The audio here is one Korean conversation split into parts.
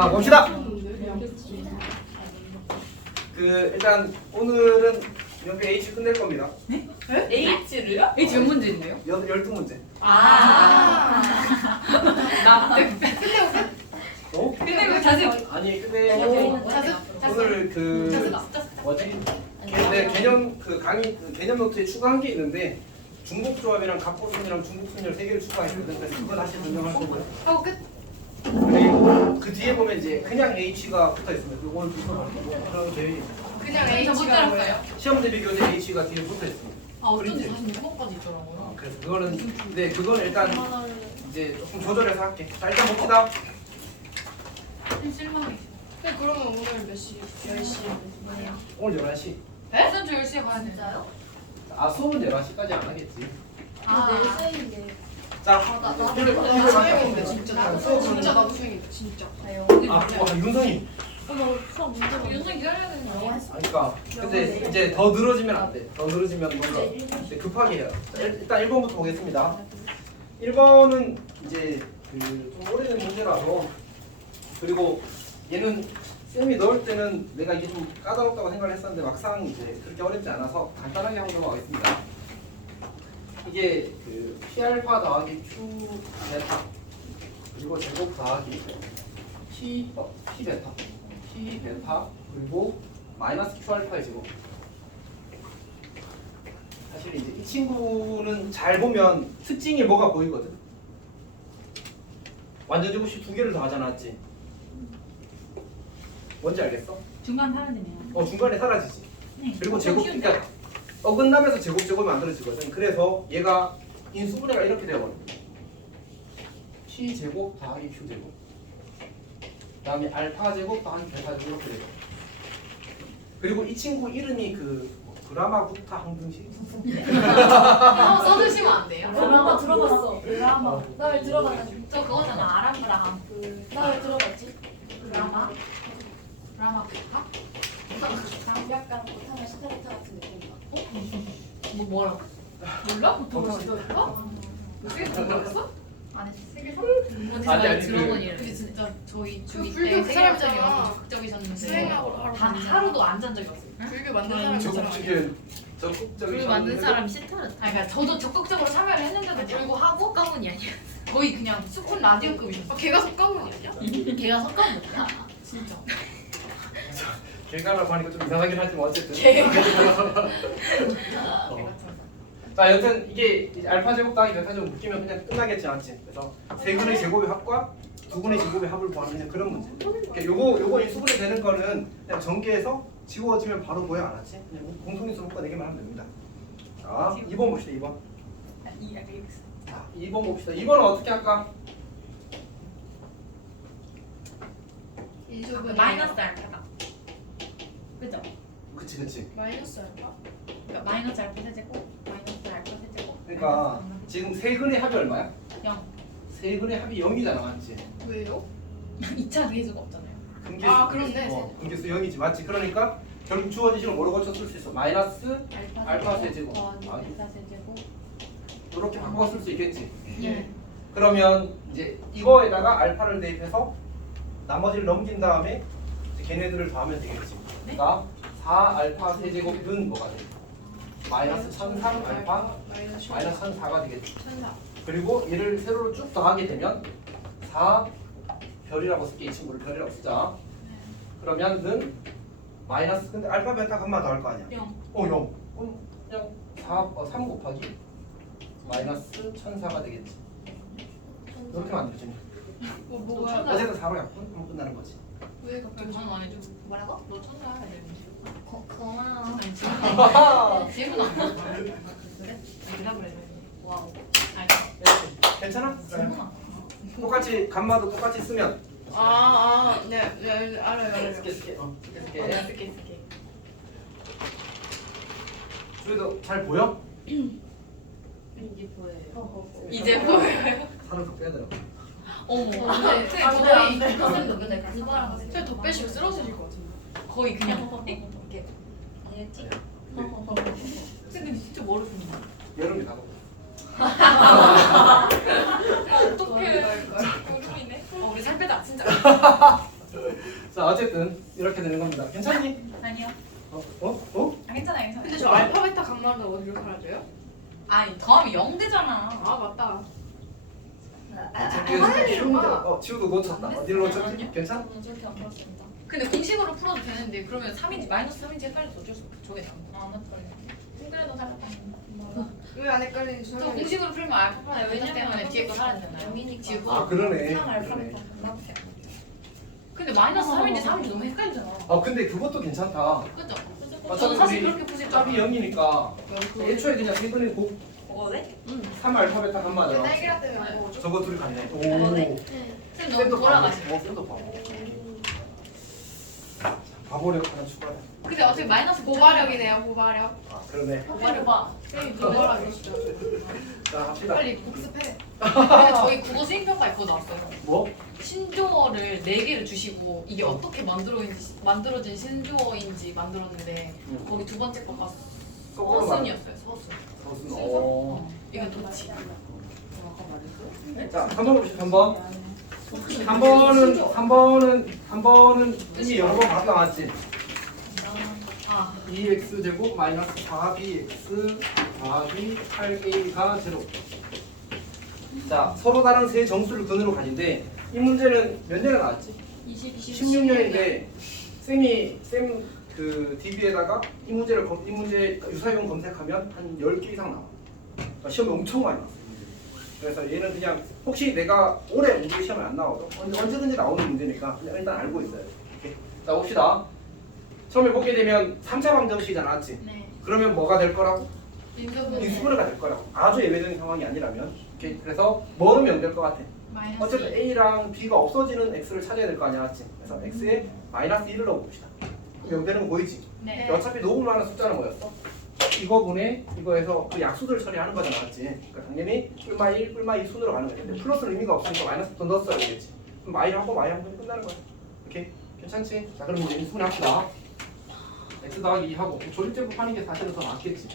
자, 봅시다. 일단 오늘은 연필 H 끝낼 겁니다. 네? H를요? H 몇 문제인데요? 12문제. 나 어? 근데 왜 자세히 아니 근데 자습? 오늘 뭐지? 근데 개념 강의 개념 노트에 추가한 게 있는데 중복조합이랑 갑보순이랑 중복순이랑 세 개를 추가했거든. 그래서 그거 다시 변경할 거고요. 하고 끝? 그리고 그 뒤에 보면 이제 그냥 H가 붙어 있습니다. 그거는 그런 대비 그냥 못 H가 뭐예요? 들었어요. 시험 대비 교재 H가 뒤에 붙어 있습니다. 아 어쩐지 46번까지 있더라고요. 그래서 그거는 근데 그건 일단 이제 조금 조절해서 할게. 자 일단 봅시다. 실망해. 근데 그러면 오늘 몇 시? 10시 뭐예요? 오늘 11시. 일단 저 10시에 가야 돼. 진짜요? 아 수업은 11시까지 안 하겠지. 아, 수행인데. 자 나 팁을 수행인데 받자. 진짜 자, 나도 수업은 진짜 나도 수행인데 진짜. 아요. 와 윤성이. 너 수업 문제 윤성 기다려야 되는 거 아니야? 그러니까 근데 이제 더 늘어지면 안 돼. 더 늘어지면 뭔가 이제 급하게 해요. 자, 일단 1번부터 보겠습니다. 1번은 이제 좀 오래된 문제라서 그리고 얘는 쌤이 넣을 때는 내가 이게 좀 까다롭다고 생각을 했었는데 막상 이제 그렇게 어렵지 않아서 간단하게 한번 넘어가겠습니다. 이게 P알파 더하기 Q 베타 그리고 제곱 더하기 P 베타 P 베타 그리고 마이너스 Q 알파의 제곱. 사실 이제 이 친구는 잘 보면 특징이 뭐가 보이거든. 완전 제곱식 두 개를 더하잖아, 맞지? 뭔지 알겠어? 중간 사라지네요. 중간에 사라지지. 네. 그리고 제곱, 그러니까 어긋나면서 제곱이 만들어지거든. 그래서 얘가 인수분해가 이렇게 되어버려. T 제곱 더하기 Q 제곱. 그다음에 알파 제곱 더하기 베타 제곱 이렇게 돼요. 그리고 이 친구 이름이 그라마부타 항등식. 한번 써주시면 안 돼요? 드라마 들어봤어. 드라마. 나 왜 들어봤지? 저 그거잖아. 아람이랑 나 왜 들어봤지? 드라마. 드라마 볼까? 약간 못하는 스타일타 같은 느낌. 뭐라고? 몰라? 보통 진짜 세개 들어봤어? 아니 세계사? 아니, 들어본 이름. 근데 진짜 저희 그 중2 불교 그 사람이잖아. 적극적이셨는데 수행하고 하러 단 가는 하루도 안 잔 적이 없어요. 불교 만든 사람이 적극적인 적극적인 불 만든 사람이 싫다는. 아니 그러니까 저도 적극적으로 참여를 했는데도 불구하고 가문이 아니야. 거의 그냥 수컷 라디오급이셨어. 걔가 석가모니 아니야? 걔가 석가모니야. 진짜. 개가라고 하니까 좀 이상하긴 하지만 어쨌든. 걔. 자, 여튼 이게 이제 알파 제곱 더하기 베타 제곱 묶이면 그냥 끝나겠지 않지? 그래서 세 근의 제곱의 합과 두 근의 제곱의 합을 구하는 그냥 그런 문제. 그러니까 요거 인수분해 되는 거는 그냥 전개해서 지워지면 바로 보여 안 하지? 그냥 공통인수 묶어내기만 하면 됩니다. 자, 2번 봅시다. 2번. 자, 2번 봅시다. 2번은 어떻게 할까? 인수분해 마이너스 알파다. 그죠? 그치. 마이너스 알파? 그러니까 마이너스 알파 세제곱, 마이너스 알파 세제곱. 그러니까 지금 세 근의 합이 얼마야? 0. 세 근의 합이 0이잖아, 맞지? 왜요? 2차 계수가 없잖아요. 근계수. 아, 그렇네. 근계수 0이지, 맞지? 그러니까 결국 주어진 식을 뭐로 고쳐 쓸 수 있어? 마이너스 알파 세제곱. 더하기 베타 세제곱. 이렇게 바꿔 쓸 수 있겠지. 예. 그러면 이제 이거에다가 알파를 대입해서 나머지를 넘긴 다음에 이제 걔네들을 더하면 되겠지. 그러니까 4알파 세제곱은 뭐가 돼? 마이너스 1003 알파 마이너스 1004가 되겠지. 천사. 그리고 얘를 세로로 쭉 더하게 되면 4 별이라고 쓸게. 이 친구를 별이라고 쓰자. 그러면은 마이너스 근데 알파 베타 감마 더할 거 아니야? 0. 0. 그냥 3 곱하기 마이너스 1004가 되겠지. 이렇게 만들어지네. 뭐야? 어쨌든 4로 약분? 그럼 끝나는 거지. 왜 갑자기 저는 안 해줘. 뭐라고? 너 천사 해야 돼. 고마워. 아니 지금 지금은 안 돼. 그래? 대답을 해줘. 와우. 알겠어. 괜찮아? 지금은 안 돼. 똑같이 감마도 똑같이 쓰면 네, 알아요. 쓸게. 쓸게. 그래도 잘 보여? 이게 보여요. 이제 보여요. 살을 더 빼야 되나? 어머. 네, 안 돼. 선생님도 근데 그거랑 같이. 저 더 빼시면 쓰러지실 것 같은데. 거의 그냥. 이렇게. 알겠지? 선생님 진짜 모르시는 여름이 가고. 어떡해. 여름이네. 우리 살 빼자 진짜. 자 어쨌든 이렇게 되는 겁니다. 괜찮니? 아니요. 어? 아, 괜찮아요, 괜찮아요. 근데 저 알파 베타 감마를 어디로 사라져요? 아니 더하면 0 되잖아. 아 맞다. 쉬운데. 지우도 놓쳤다. 어디를 놓쳤지? 아니요. 괜찮아? 저는 저렇게 안 풀었습니다. 근데 공식으로 풀어도 되는데 그러면 3인지 마이너스 3인지 헷갈려서 어쩔 수 없어. 저게 다. 안 헷갈려. 그래도 살았다. 왜 안 헷갈리는지 저 설명해. 공식으로 풀면 알파파나 베타 때문에 뒤에 거 살았잖아요. 영이니까. 지우고. 아 그러네. 3 알파 그러네. 베타 겁나보세요. 근데 마이너스 3인지 3인지 너무 헷갈리잖아. 근데 그것도 괜찮다. 그죠? 어차피 저는 사실 우리 그렇게 푸실 줄 짭이 알아요. 0이니까 애초에 그냥 세분의 곱 뭐래? 3 알파 베타 감마잖아. 딸기라 때문에 안 먹어줘. 저거 둘이 같네. 오. 쌤 너무 쌤도 돌아가시네. 바보. 쌤도 바보. 바보력 하나 추가다. 근데 어차피 마이너스 고발력이네요 고발력. 그러네. 고발력 봐. 쌤이 고발하시죠. 자 합시다. 빨리 복습해. 근데 저희 국어 수행평가에 그거 나왔어요. 뭐? 신조어를 4개를 주시고 이게 어떻게 만들어진 신조어인지 만들었는데 거기 두 번째 거가 속으로 서순이었어요. 서순. 서순. 이건 도치. 자 3번 봅시다. 3번은 이미 여러 번 봤다 나왔지. 아, 2x 제곱 마이너스 4bx 더하기 8a가 제로. 자 서로 다른 세 정수를 근으로 가진데 이 문제는 몇 년에 나왔지? 16년인데 쌤 그 DB에다가 이 문제 유사용 검색하면 한 10개 이상 나와. 그러니까 시험에 엄청 많이 나왔어요. 그래서 얘는 그냥 혹시 내가 올해 우리 시험에 안 나와도 언제든지 나오는 문제니까 그냥 일단 알고 있어요. 이렇게. 자 봅시다. 처음에 보게 되면 3차 방정식이 나왔지. 네. 그러면 뭐가 될 거라고? 인수분해. 인수분해가 될 거라고. 아주 예외적인 상황이 아니라면. 이렇게. 그래서 뭐는 0 될 것 같아? 마이너스 어쨌든 A랑 B가 없어지는 X를 찾아야 될 거 아니야, 맞지? 그래서 X에 마이너스 1을 넣어봅시다. 그럼 0 되는 거 보이지? 네. 어차피 녹음을 하는 숫자는 뭐였어? 이거분에 이거에서 그 약수들 처리하는 거잖아, 맞지? 그러니까 당연히 뿔마 1, 뿔마 2 순으로 가는 거야. 근데 플러스는 의미가 없으니까 마이너스 더 넣었어야 되겠지. 그럼 마이하고 마이하고 끝나는 거야. 오케이? 괜찮지? 자 그럼 이제 인수분해 합시다. X 더하기 2하고 조립제곱 하는 게 사실은 더 낫겠지.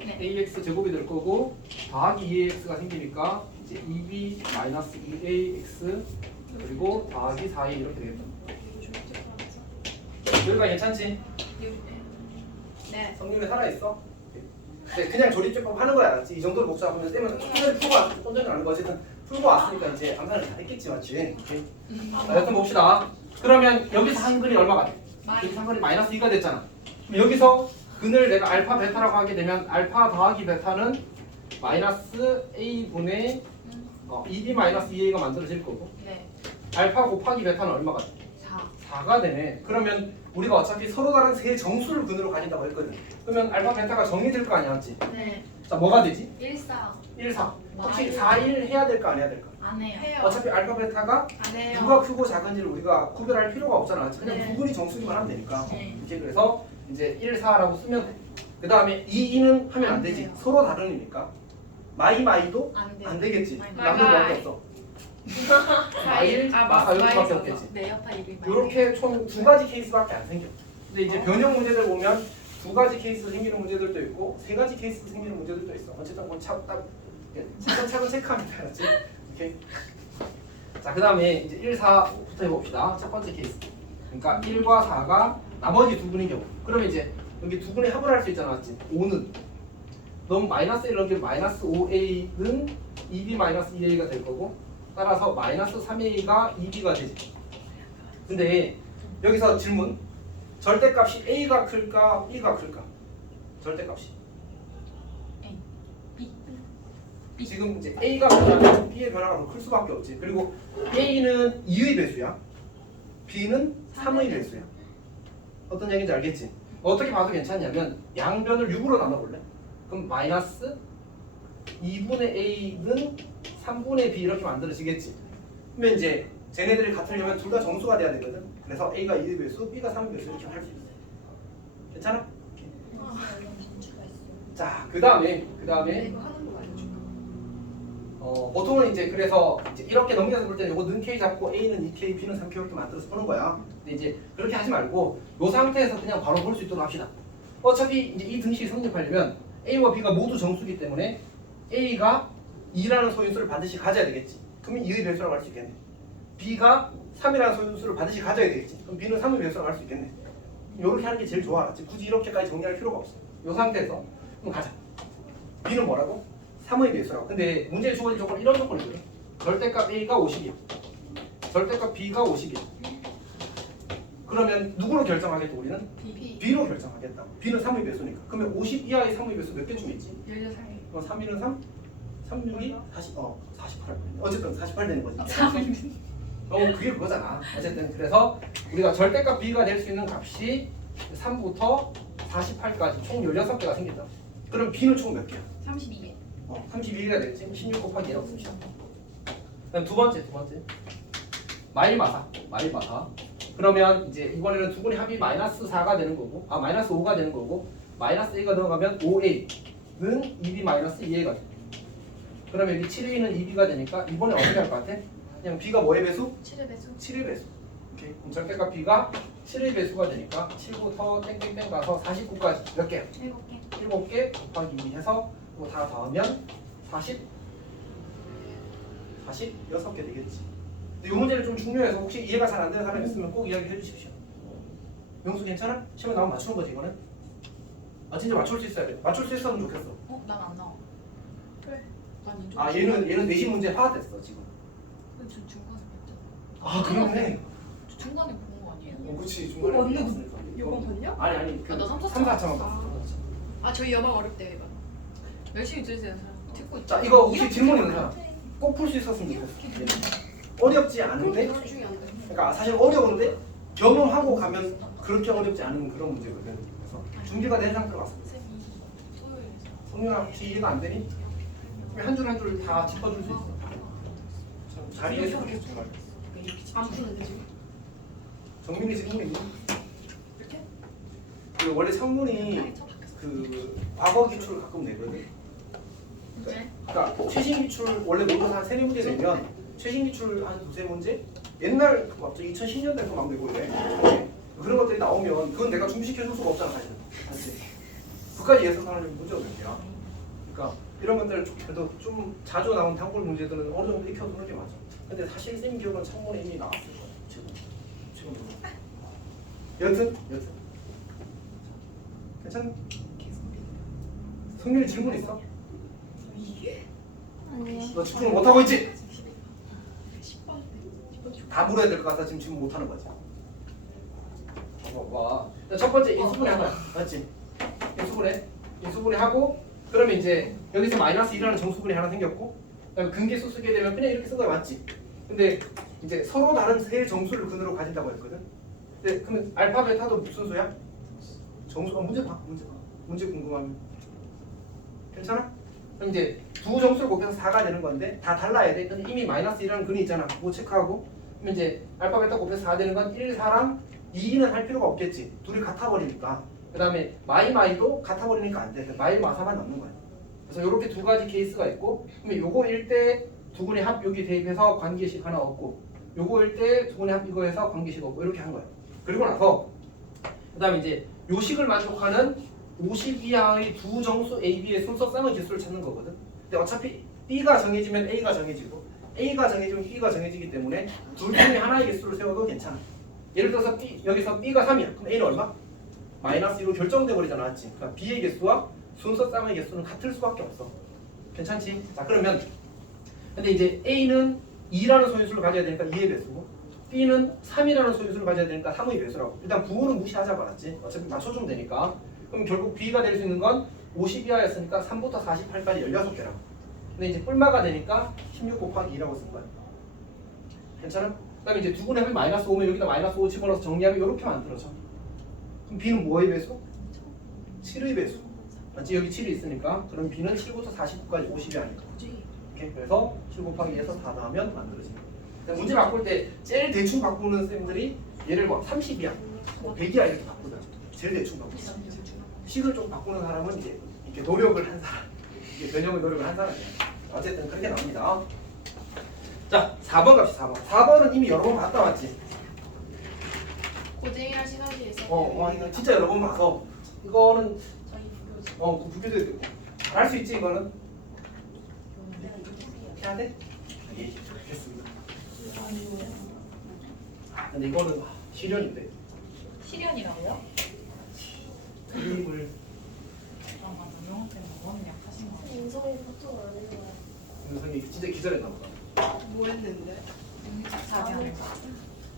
네. AX 제곱이 될 거고 더하기 2AX가 생기니까 이제 2B 마이너스 2AX 그리고 더하기 4A 이렇게 되겠다. 여기가 괜찮지? 네. 성능이 살아있어? 네, 그냥 조립제법 하는 거야, 알았지? 이 정도로 복잡하면 쌤은 오늘 풀고 왔, 좀 전에 아는 거 어쨌든 풀고 왔으니까 이제 암산을 잘했겠지, 맞지? 오케이. 자, 여튼 봅시다. 그러면 여기서 한글이 얼마가 돼? 여기서 한글이 마이너스 2가 됐잖아. 그럼 여기서 근을 내가 알파 베타라고 하게 되면 알파 더하기 베타는 마이너스 A분의 2B 마이너스 2A가 만들어질 거고 네. 알파 곱하기 베타는 얼마가 돼? 4. 4가 되네. 그러면 우리가 어차피 서로 다른 세 정수를 근으로 가진다고 했거든. 그러면 알파 베타가 정해질 거 아니야, 맞지? 네. 자, 뭐가 되지? 1, 4. 1, 4. 혹시 마일. 4, 1 해야 될까 안 해야 될까? 안 해요. 해요. 어차피 알파 베타가 안 해요. 누가 크고 작은지를 우리가 구별할 필요가 없잖아. 맞지? 그냥 네. 부분이 정수기만 하면 되니까. 네. 이렇게 그래서 이제 1, 4라고 쓰면 돼. 그 다음에 2, 2는 하면 안 되지. 돼요. 서로 다른 의미니까. 마이도 안 돼. 안 되겠지. 마이. 남는 거밖에 없어. 마일, 마사 이렇게밖에 없겠지. 네, 옆에 1이 이렇게 총 두 가지 케이스밖에 안 생겨. 근데 이제 변형 문제들 보면 두 가지 케이스 생기는 문제들도 있고 세 가지 케이스 생기는 문제들도 있어. 어쨌든 뭐 차근차근 체크하면 되지. 오케이. 자, 그다음에 이제 1, 4부터 해봅시다. 첫 번째 케이스. 그러니까 1과 4가 나머지 두 분인 경우. 그러면 이제 여기 두 분의 합을 할 수 있잖아, 맞지? 5는 너무 마이너스 1 넘기면 마이너스 5a는 2b 마이너스 2a가 될 거고 따라서 마이너스 3a가 2b가 되지. 근데 여기서 질문. 절대값이 a가 클까 b가 클까? 절대값이. A. B. 지금 이제 a가 변하면 b의 변화가 더 클 수밖에 없지. 그리고 a는 2의 배수야. b는 3의 배수야. 어떤 얘기인지 알겠지? 어떻게 봐도 괜찮냐면 양변을 6으로 나눠볼래? 그럼 마이너스 2분의 a는 3분의 b 이렇게 만들어지겠지. 그러면 이제 쟤네들이 같으려면 둘 다 정수가 돼야 되거든. 그래서 a가 2의 배수, b가 3의 배수 이렇게 할 수 있어. 괜찮아? 자, 그 다음에 이거 하는 거 알려줄까? 보통은 이제 그래서 이제 이렇게 넘겨서 볼 때는 이거 는 k 잡고 a는 2k, b는 3k 이렇게 만들어서 보는 거야. 근데 이제 그렇게 하지 말고 이 상태에서 그냥 바로 볼 수 있도록 합시다. 어차피 이제 이 등식이 성립하려면 a와 b가 모두 정수기 때문에 a가 2라는 소인수를 반드시 가져야 되겠지. 그러면 2의 배수라고 할 수 있겠네. B가 3이라는 소수를 반드시 가져야 되겠지. 그럼 B는 3의 배수라고 할 수 있겠네. 이렇게 하는 게 제일 좋아. 알았지? 굳이 이렇게까지 정리할 필요가 없어. 이 상태에서 그럼 가자. B는 뭐라고? 3의 배수라고. 근데 문제에 주어진 조건 이런 조건이거든. 절대값 A가 50이야. 절대값 B가 50이야. 그러면 누구로 결정하겠다 우리는? B. B로 결정하겠다. B는 3의 배수니까. 그러면 50 이하의 3의 배수 몇 개쯤 있지? 16살. 그럼 3, 1은 3? 3, 6이 48. 어쨌든 48 되는 거지. 그게 그거잖아. 어쨌든 그래서 우리가 절대값 B가 될 수 있는 값이 3부터 48까지 총 16개가 생긴다. 그럼 B는 총 몇 개야? 32개. 32개가 되겠지? 16 곱하기 1하고 씁시다. 그다음 두 번째. 마일마사. 그러면 이제 이번에는 두 분의 합이 마이너스 4가 되는 거고, 마이너스 5가 되는 거고, 마이너스 1가 들어가면 5A는 2B 마이너스 2A가 돼. 그러면 여기 7A는 2B가 되니까 이번에 어떻게 할 것 같아? 그냥 B가 뭐의 배수? 7의 배수. 7의 배수. 오케이. 그럼 절대값 B가 7의 배수가 되니까 7부터 땡땡땡 가서 49까지 몇 개야? 7개. 7개 곱하기 2 해서 이거 다 더하면 46개 되겠지. 근데 이 문제는 좀 중요해서 혹시 이해가 잘 안 되는 사람 있으면 꼭 이야기해 주십시오. 명수 괜찮아? 시험에 나오면 맞추는 거지 이거는? 진짜 맞출 수 있어야 돼. 맞출 수 있으면 좋겠어. 난 안 나와. 왜? 난 이쪽. 얘는 내신 문제 파악됐어 지금. 저 중간에 봤잖아. 그러네. 저 중간에 본 거 아니에요? 그렇지 중간에 언니 봤으니까. 요번 봤냐? 아니 나 3, 4차 3, 4차만 봤어. 저희 여방 어렵대요 이거. 열심히 들으세요 사람. 듣고 있죠. 자 이거 혹시 질문 있는 사람 꼭 풀 수 있었으면 좋겠어. 어렵지 않은데 둘 중에 안 돼. 그러니까 사실 어려운데 경험하고 가면 그렇게 어렵지 않은 그런 문제거든. 그래서 준비가 된 상태로 왔어. 성윤아 혹시 이해가 안 되니? 한 줄 한 줄 다 짚어줄 수 있어. 자리에서 계속 말. 안 푸는데 지금. 정민이 질문이 있니? 이렇게? 그 원래 상문이 그 과거 기출을 가끔 내거든. 그러니까 최신 기출 원래 모두 한 3-4문제 내면 최신 기출 한 2-3문제? 옛날 갑자기 2010년대 거 막 내고 이래. 그런 것들이 나오면 그건 내가 준비시켜 줄 수가 없잖아 사실은. 맞지? 그까지 예상하는 문제가 몇 개야. 그러니까 이런 것들을 그래도 좀 자주 나온 단골 문제들은 어느 정도 익혀두는 게 맞아. 근데 사실 쌤 기억은 청문회 이미 나왔을 거야. 지금. 여튼. 괜찮니? 성민이 질문 있어? 아니요. 너 집중 못 하고 있지? 다 물어야 될 것 같아 지금 질문 못 하는 거지. 첫 번째 인수분해 한 거야, 맞지? 인수분해 하고 그러면 이제 여기서 마이너스 2라는 정수분이 하나 생겼고, 그다음에 근계수 쓰게 되면 그냥 이렇게 쓴 거야, 맞지? 근데 이제 서로 다른 세 정수를 근으로 가진다고 했거든. 근데 그러면 알파 베타도 무슨 수야? 정수가 문제 궁금하면 괜찮아? 그럼 이제 두 정수를 곱해서 4가 되는 건데 다 달라야 돼. 근데 이미 마이너스 2라는 근이 있잖아. 그거 체크하고 그럼 이제 알파 베타 곱해서 4 되는 건 1, 4랑 2는 할 필요가 없겠지. 둘이 같아 버리니까. 그 다음에 마이도 같아 버리니까 안 돼. 마이 마사만 남는 거야. 그래서 이렇게 두 가지 케이스가 있고, 그러면 요거일 때 두 분의 합 여기 대입해서 관계식 하나 얻고, 요거일 때 두 분의 합 이거 해서 관계식 얻고 이렇게 한 거야. 그리고 나서 그 다음에 이제 요 식을 만족하는 50 이하의 두 정수 A, B의 순서쌍의 개수를 찾는 거거든. 근데 어차피 B가 정해지면 A가 정해지고 A가 정해지면 B가 정해지기 때문에 둘 중에 하나의 개수를 세워도 괜찮아. 예를 들어서 여기서 B가 3이야. 그럼 A는 얼마? 마이너스 2로 결정돼 버리잖아, 맞지? 그러니까 B의 개수와 순서쌍의 개수는 같을 수밖에 없어. 괜찮지? 자 그러면 근데 이제 A는 2라는 소인수를 가져야 되니까 2의 배수고, B는 3이라는 소인수를 가져야 되니까 3의 배수라고. 일단 부호는 무시하자 말았지. 어차피 맞춰주면 되니까. 그럼 결국 B가 될 수 있는 건 50 이하였으니까 3부터 48까지 16개라고. 근데 이제 뿔마가 되니까 16 곱하기 2라고 쓴 거야. 괜찮아? 그 다음에 이제 두 분의 합이 마이너스 5면 여기다 마이너스 5 집어넣어서 정리하면 이렇게 만들어져. 그럼 B는 뭐의 배수? 7의 배수. 맞지? 여기 7이 있으니까. 그럼 B는 7부터 49까지 50이 아닐까. 오케이? 그래서 7 곱하기 2에서 다 더하면 만들어집니다. 문제 바꿀 때 제일 대충 바꾸는 쌤들이 얘를 뭐 30이야, 100이야 이렇게 바꾸자. 제일 대충 바꾸자. 식을 좀 바꾸는 사람은 이제 이렇게 노력을 한 사람, 이게 변형을 노력을 한 사람이야. 어쨌든 그렇게 나옵니다. 자, 4번 갑시다. 4번은 이미 여러 번 봤다, 맞지? 고쟁이랑 시너지에서. 이거 진짜 여러 번 봐서 이거는 저희 부교지. 부교도 되고 할 수 있지 이거는. 해야 돼? 예, 알겠습니다. 근데 이거는 실현인데 실현이라고요? 그림을 아 맞아. 영어 때문에 너무 약하신 거 같아. 인성이 보통 안 해요. 윤성이 진짜 기절했나 보다. 뭐 했는데? 자기 하는 거.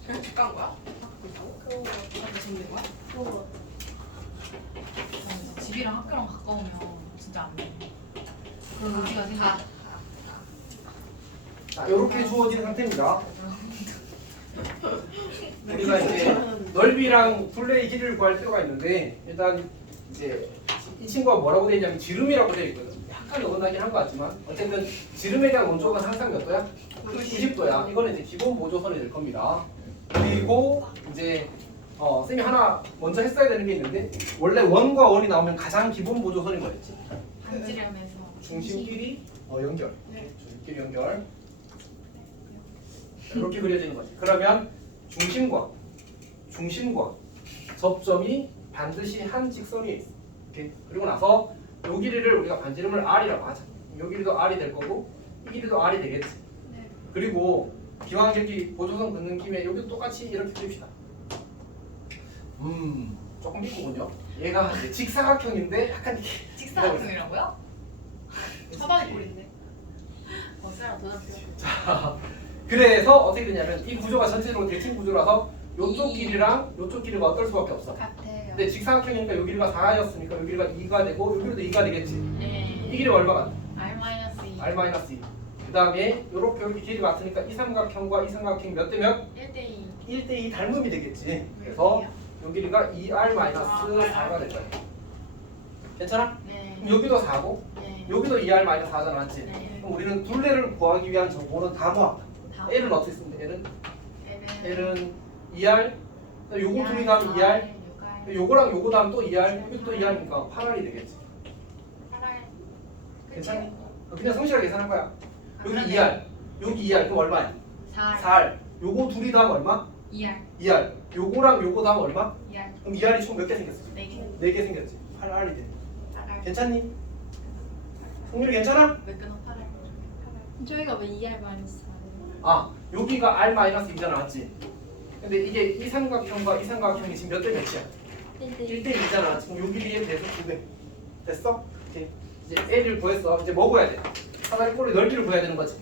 결국 간 거야? 그런 거 나도 짓는 거야? 그런 거 저는 이제 집이랑 학교랑 가까우면 진짜 안 돼. 그런 의지가 생겨. 자, 이렇게 주어진 상태입니다. 우리가 이제 넓이랑 둘레의 길이를 구할 필요가 있는데 일단 이제 이 친구가 뭐라고 되어 있냐면 지름이라고 되어 있거든. 약간 어긋나긴 한 것 같지만 어쨌든 지름에 대한 원조는 항상 몇 도야? 90도야. 이거는 이제 기본 보조선이 될 겁니다. 그리고 이제 쌤이 하나 먼저 했어야 되는 게 있는데 원래 원과 원이 나오면 가장 기본 보조선이 뭐였지? 반지름에서 중심끼리 연결. 네. 중심끼리 연결. 이렇게 그려지는 거지. 그러면 중심과 접점이 반드시 한 직선 위에 있어. 오케이? 그리고 나서 요 길이를 우리가 반지름을 R이라고 하자. 요 길이도 R이 될 거고 이 길이도 R이 되겠지. 네. 그리고 기왕 여기 보조선 긋는 김에 여기도 똑같이 이렇게 그립시다. 조금 이쁘군요. 얘가 이제 직사각형인데 약간 이렇게 직사각형이라고요? 사다리 꼴인데. 어쩌라 도전표. 자, 그래서 어떻게 되냐면 이 구조가 전체적으로 대칭 구조라서 요쪽 길이랑 요쪽 길이가 어떨 수밖에 없어. 같아요. 근데 직사각형이니까 요 길이가 4였으니까 요 길이가 2가 되고 요 길이도 2가 되겠지. 네. 이 길이가 얼마가 돼? R-2. R-2. 그 다음에 요렇게 여기 길이가 같으니까 이 삼각형과 이 삼각형이 몇 대 몇? 1대2. 1대2 닮음이 되겠지. 그래서 요 길이가 2R-4가 될 거야. 괜찮아? 네. 그럼 여기도 4고 네. 여기도 2R-4잖아, 맞지? 네. 그럼 우리는 둘레를 구하기 위한 정보는 다 모았다. 다. L은 어떻게 쓰면 돼? L은 L은 2R, 요거 둘이 가면 2R, 요거랑 요거 다음 또 2R, 여기 또 2R이니까 8R이 되겠지. 8R. 괜찮니? 그냥 성실하게 계산한 거야. 여기 그러네. 2R, 여기 2R, 그럼 얼마야? 4R. 4R. 요거 둘이 다음 얼마? 2R. 2R. 요거랑 요거 다음 얼마? 2R. 그럼 2R이 총 몇 개 생겼어? 4개. 4개 생겼지. 8R이 돼. 8R. 괜찮니? 성률이 괜찮아? 몇 끊어 8R. 저희가 왜 2R 마이너스 아, 여기가 R-2잖아, 맞지? 근데 이게 이 삼각형과 이 삼각형이 지금 몇 대 몇이야? 1대 1대 2잖아. 지금 요 길이에 대해서 2배. 됐어? 오케이. 이제 L을 구했어. 이제 뭐 구해야 돼? 사다리 꼴의 넓이를 구해야 되는 거지.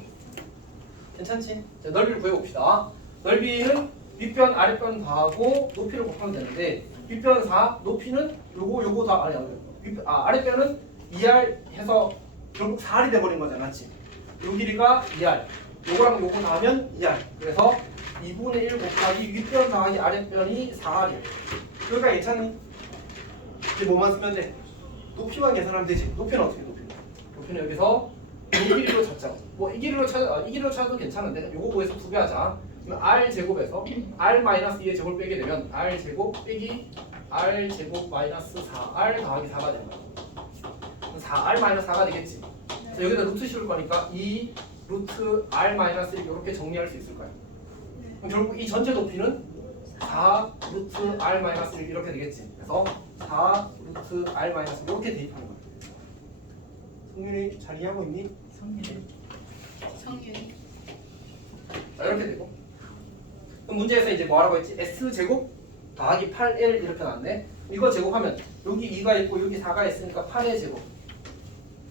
괜찮지? 자, 넓이를 구해봅시다. 넓이는 윗변, 아랫변 더하고 높이를 곱하면 되는데 윗변 4, 높이는 요거 다 아랫변은 2R 해서 결국 4R이 돼버린 거잖아, 맞지? 요 길이가 2R, 요거랑 요거 다 하면 2R. 그래서 2분의 1 곱하기 윗변 더하기 아랫변이 4R이야. 여기가 괜찮니? 이제 뭐만 쓰면 돼? 높이만 계산하면 되지. 높이는 어떻게 높이? 높이는 여기서 이 길이로 찾자. 뭐 이 길이로 찾아도 괜찮은데 요거 구해서 2배 하자. 그러면 R 제곱에서 R 마이너스 2의 제곱을 빼게 되면 R 제곱 빼기 R 제곱 마이너스 4R 더하기 4가 되는 거야. 그럼 4R 마이너스 4가 되겠지. 그래서 여기다 루트 씌울 거니까 이 루트 R 마이너스 1 이렇게 정리할 수 있을 거야. 그럼 결국 이 전체 높이는 4 루트 R 마이너스 1 이렇게 되겠지. 그래서 4 루트 R 마이너스 이렇게 대입하는 거야. 성윤이 잘 이해하고 있니? 성균이. 자, 이렇게 되고. 그럼 문제에서 이제 뭐라고 했지? S 제곱 더하기 8L 이렇게 나왔네. 이거 제곱하면 여기 2가 있고 여기 4가 있으니까 8의 제곱.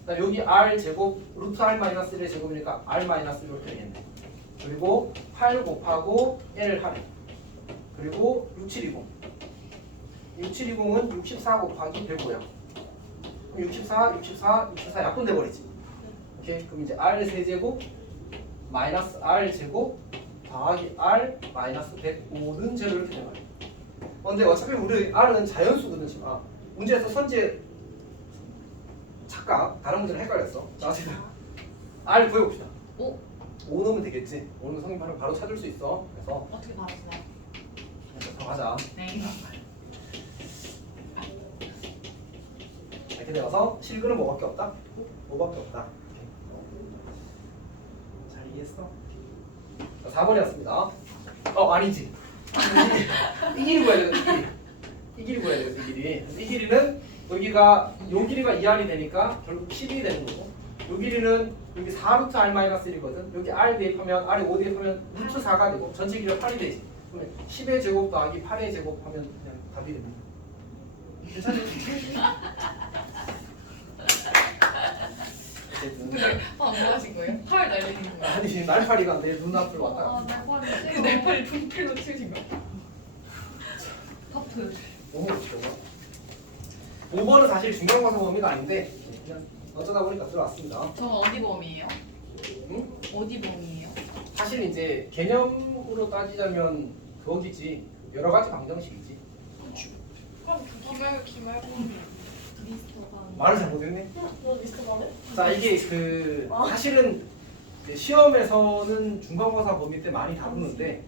그다음 여기 R 제곱 루트 R 마이너스 1의 제곱이니까 R 마이너스 1 이렇게 되겠네. 그리고 8 곱하고 L 하래. 그리고 6720. 6720은 64 곱하기 105야. 64 약분돼 버리지. 오케이. 그럼 이제 R 세제곱 마이너스 R 제곱 더하기 R 마이너스 105는 제로 이렇게 되는 거야. 근데 어차피 우리 R은 자연수거든 지금. 문제에서 선지의 착각 다른 문제는 헷갈렸어. 자, 어쨌든 R 구해봅시다. 5 넣으면 되겠지. 5 넣으면 성인 바로 찾을 수 있어. 그래서 어떻게 말하시나요? 가자. 네. 이렇게 되어서 실근은 뭐밖에 없다? 5밖에 없다. 잘 이해했어? 4번이었습니다. 아니지. 이 길이 구해야 되겠어. 이 길이 구해야 되겠어. 이 길이. 이 길이는 여기가 요 길이가 2R이 되니까 결국 10이 되는 거고, 요 길이는 여기 4루트 R 마이너스 1이거든. 여기 R 대입하면 R에 5 대입하면 루트 4가 되고 전체 길이가 8이 되지. 그러면 10의 제곱 더하기 8의 제곱 하면 그냥 답이 됩니다. 괜찮죠? 어쨌든 근데 뭐 하신 거예요? 팔 날리는 거예요? 아니 날파리가 내 눈앞을 왔다 갔다. 날파리 그 싫어. 날팔 분필로 치우신 거예요? 터프. 너무 어렵죠. 5번은 사실 중간고사 범위가 아닌데 그냥 어쩌다 보니까 들어왔습니다. 저 어디 범위예요? 응? 어디 범위예요? 사실 이제 개념으로 따지자면 거기지 여러 가지 방정식이지. 그럼 기말고 말을 잘못했네. 너 리스트 말해? 자 이게 그 사실은 이제 시험에서는 중간고사 범위 때 많이 다루는데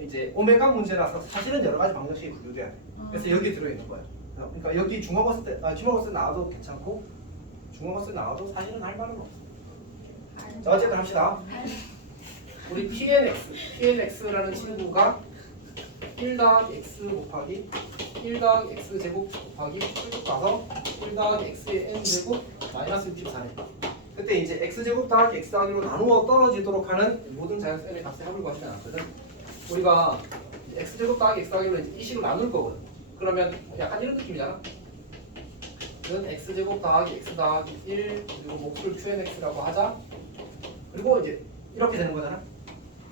이제 오메가 문제라서 사실은 여러 가지 방정식이 구조돼야 돼. 그래서 여기 들어 있는 거야. 그러니까 여기 중간고사 때, 기말고사 때 나와도 괜찮고 중간고사 때 나와도 사실은 할 말은 없어. 자 어쨌든 합시다. 우리 PNX라는 친구가 1 더하기 x 곱하기 1 더하기 x 제곱 곱하기 쭉 가서 1 더하기 x의 n 제곱 마이너스 64네. 그때 이제 x 제곱 더하기 x 더하기로 나누어 떨어지도록 하는 모든 자연수의 값의 합을 구하시면 나왔거든. 우리가 x 제곱 더하기 x 더하기로 이제 이 식을 나눌 거거든. 그러면 약간 이런 느낌이잖아. 는 x 제곱 더하기 x 더하기 1 그리고 몫을 qnx라고 하자. 그리고 이제 이렇게 되는 거잖아.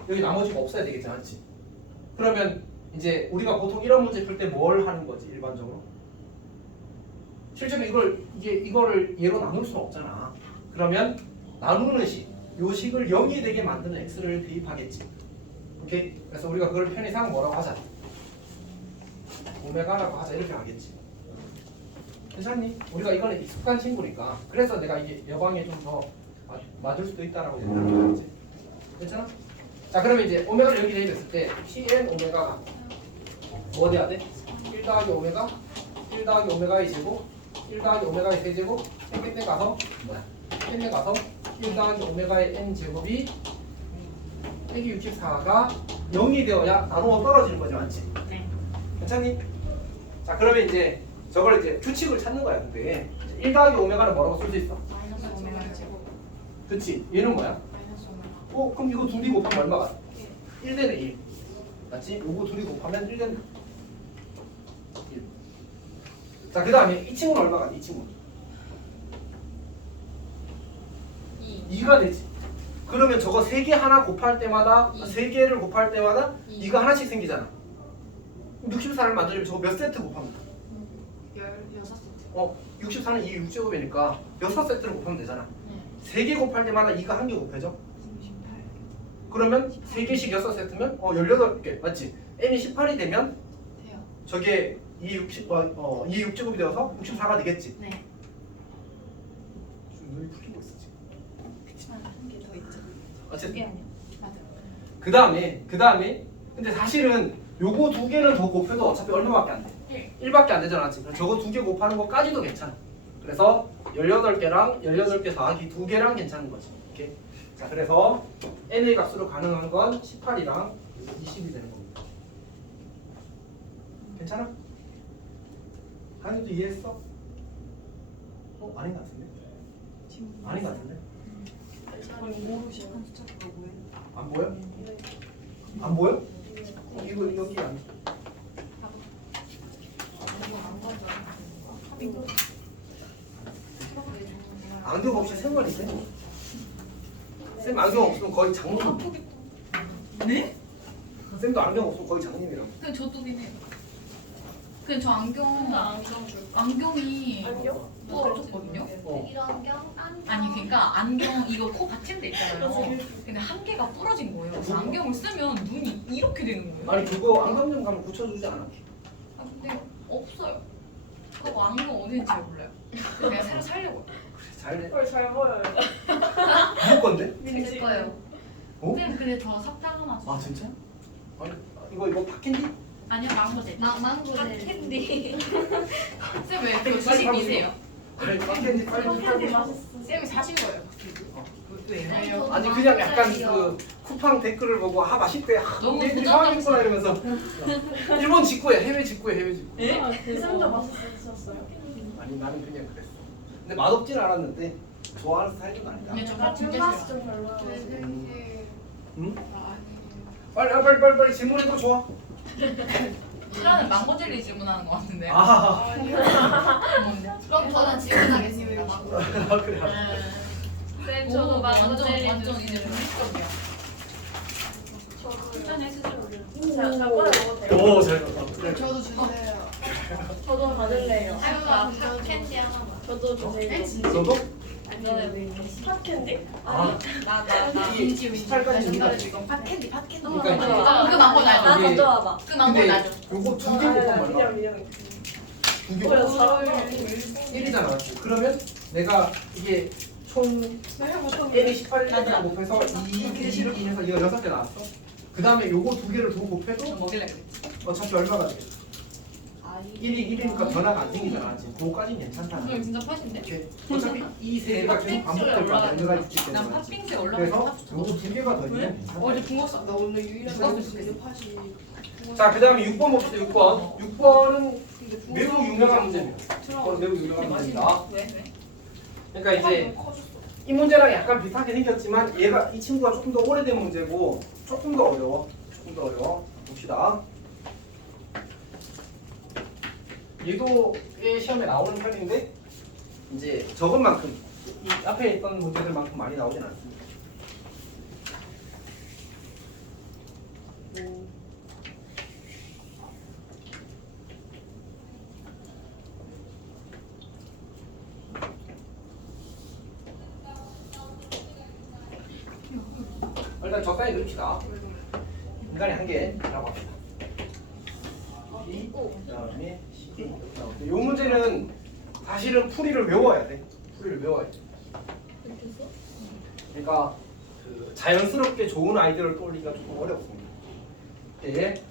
여기 나머지가 없어야 되겠지, 맞지? 그러면 이제 우리가 보통 이런 문제 풀 때 뭘 하는 거지 일반적으로? 실제로 이거를 얘로 나눌 수는 없잖아. 그러면 나누는 식, 요 식을 0이 되게 만드는 x를 대입하겠지. 오케이? 그래서 우리가 그걸 편의상 뭐라고 하자? 오메가라고 하자 이렇게 하겠지. 괜찮니? 우리가 이거는 익숙한 친구니까. 그래서 내가 이게 여방에 좀 더 맞을 수도 있다라고 얘기하는 거지. 괜찮아? 자 그러면 이제 오메가를 여기 대입했을 때 Pn 오메가가 뭐 돼야 돼? 1 더하기 오메가 1 더하기 오메가의 제곱 1 더하기 오메가의 세제곱 끝내 가서 뭐야? 끝내 가서 1 더하기 오메가의 n 제곱이 빼기 64가 0이 되어야 나누어 떨어지는 거지 맞지? 네. 괜찮니? 자 그러면 이제 저걸 이제 규칙을 찾는 거야. 근데 1 더하기 오메가는 뭐라고 쓸 수 있어? 마이너스 오메가 제곱. 그치? 얘는 뭐야? 마이너스 오메가. 그럼 이거 둘이 곱하면 얼마가? 1 되는 1 맞지? 요거 둘이 곱하면 1 되는 1. 자 그 다음에 이 친구는 얼마가 돼? 이 친구는 2. 2가 되지. 그러면 저거 3개 하나 곱할 때마다 이. 3개를 곱할 때마다 이. 2가 하나씩 생기잖아. 64를 만들려면 저거 몇 세트 곱하면 돼? 16세트. 64는 2 6제곱이니까 6세트를 곱하면 되잖아. 네. 3개 곱할 때마다 2가 한 개 곱해져. 그러면 3개씩 6세트면 18개 맞지? n이 18이 되면 돼요. 저게 2 6제곱이 되어서 64가 되겠지. 네. 좀 눈이 풀리고 있어 지금. 그치만 한 개 더 있죠. 어쨌든 그게 아니야. 맞아. 그 다음에 근데 사실은 요거 두 개는 더 곱해도 어차피 얼마밖에 안 돼? 1밖에 안 되잖아 지금. 저거 두 개 곱하는 거까지도 괜찮아. 그래서 18개 더하기 2개랑 괜찮은 거지. 이렇게. 자 그래서 n의 값으로 가능한 건 18이랑 20이 되는 겁니다. 괜찮아? 한이도 이해했어? 아닌 것 같은데? 아닌 것 같은데? 안 보여? 안 보여? 이거 여기 안. 안경 없이 생활이 돼? 쌤 안경 없으면 거의 장님. 네? 쌤도 안경 없으면 거의 장님이라고. 그냥 저도긴 해요. 그냥 저 안경이 안경? 부러졌거든요. 이런경 아니 그러니까 안경 이거 코 받침대 있잖아요. 근데 한 개가 부러진 거예요. 그래서 안경을 쓰면 눈이 이렇게 되는 거예요. 아니 그거 안경점 가면 고쳐주지 않아? 아 근데 없어요. 그거 안경 어딘지 잘 몰라요. 그래서 내가 새로 살려고. 잘해. 잘 보여요. 누구 건데? 제 거예요. 어? 쌤 근데 저 삭제하나 아 진짜? 아니 이거 팝캔디? 아니요 망고제. 망고 캔디. 쌤왜 그거 주식이세요? 그래 팝캔디 빨리 캔디 맛있어. 쌤이 사신 거예요. 왜요? 아니 그냥 약간 그 쿠팡 댓글을 보고 맛있대. 너무 얘들이 부담감 사와겠구나 이러면서. 일본 직구해 해외 직구. 쌤도 맛있었어요. 아니 나는 그냥 그랬어. 근데 맛없진 않았는데 좋아하는 스타일은 아니다. 근데 저 진짜 맛이 싫어요. 좀 별로여서. 응? 아, 아니에요. 빨리 질문해도 좋아. 싫어하는 망고 젤리 질문하는 것 같은데. 아 그럼 저는 질문하겠습니다. 그래요. 쌤 오, 저도 망고 완전 젤리 완전 주세요. 이제 본격적이야. 추천해 주세요. 자, 꺼내 먹어도 돼요? 오 잘 봤다. 그래. 저도 주세요. 저도 받을래요. 아, 캔디 하나만. 저도 주세요. 너도? 저는 팥캔디? 아 나 이 18까지 준비가 돼. 이거 팥캔디 팥캔디. 그러니까 이제 그 망고 나 나죠. 이게- 던져와봐. 그 망고 근데 나죠. 요거 두 개 곱하면 얼마? 미영. 2개 뭐야, 곱하면 잘한다. 1이잖아 맞지? 그러면 내가 이게 총 N이 18이랑 곱해서 2를 해서 이거 6개 나왔어. 그 다음에 요거 두 개를 더 곱해도 먹일래 그래. 어차피 얼마가 되겠어? 1이 1이니까 변화가 안 생기잖아 지금 그거까지는 괜찮잖아. 이거 진짜 팥인데? 이렇게 어차피 이 세 개가 계속 반복될 거야 연결가 있기 난 때문에. 팥빙수에 올라가 그래서 요거 두 개가 더 있으면 괜찮아. 어제 붕어 쌌. 나 오늘 유일하게 죽었으면 그 팥이. 자, 그 다음에 6번 봅시다. 6번. 6번은 매우 유명한 문제입니다. 6번은 매우 유명한 문제입니다. 왜? 왜? 그러니까 이제 이 문제랑 약간 비슷하게 생겼지만 이 친구가 조금 더 오래된 문제고 조금 더 어려워. 조금 더 어려워. 봅시다. 얘도 꽤 시험에 나오는 편인데 이제 적은 만큼 이 앞에 있던 문제들만큼 많이 나오진 않습니다. 일단 적당히 그립시다. 인간이 한 개라고 합시다. 그다음에 시계 이렇게 나오는데 이 문제는 사실은 풀이를 외워야 돼. 풀이를 외워야 돼. 그러니까 그 자연스럽게 좋은 아이디어를 떠올리기가 조금 어렵습니다. 예.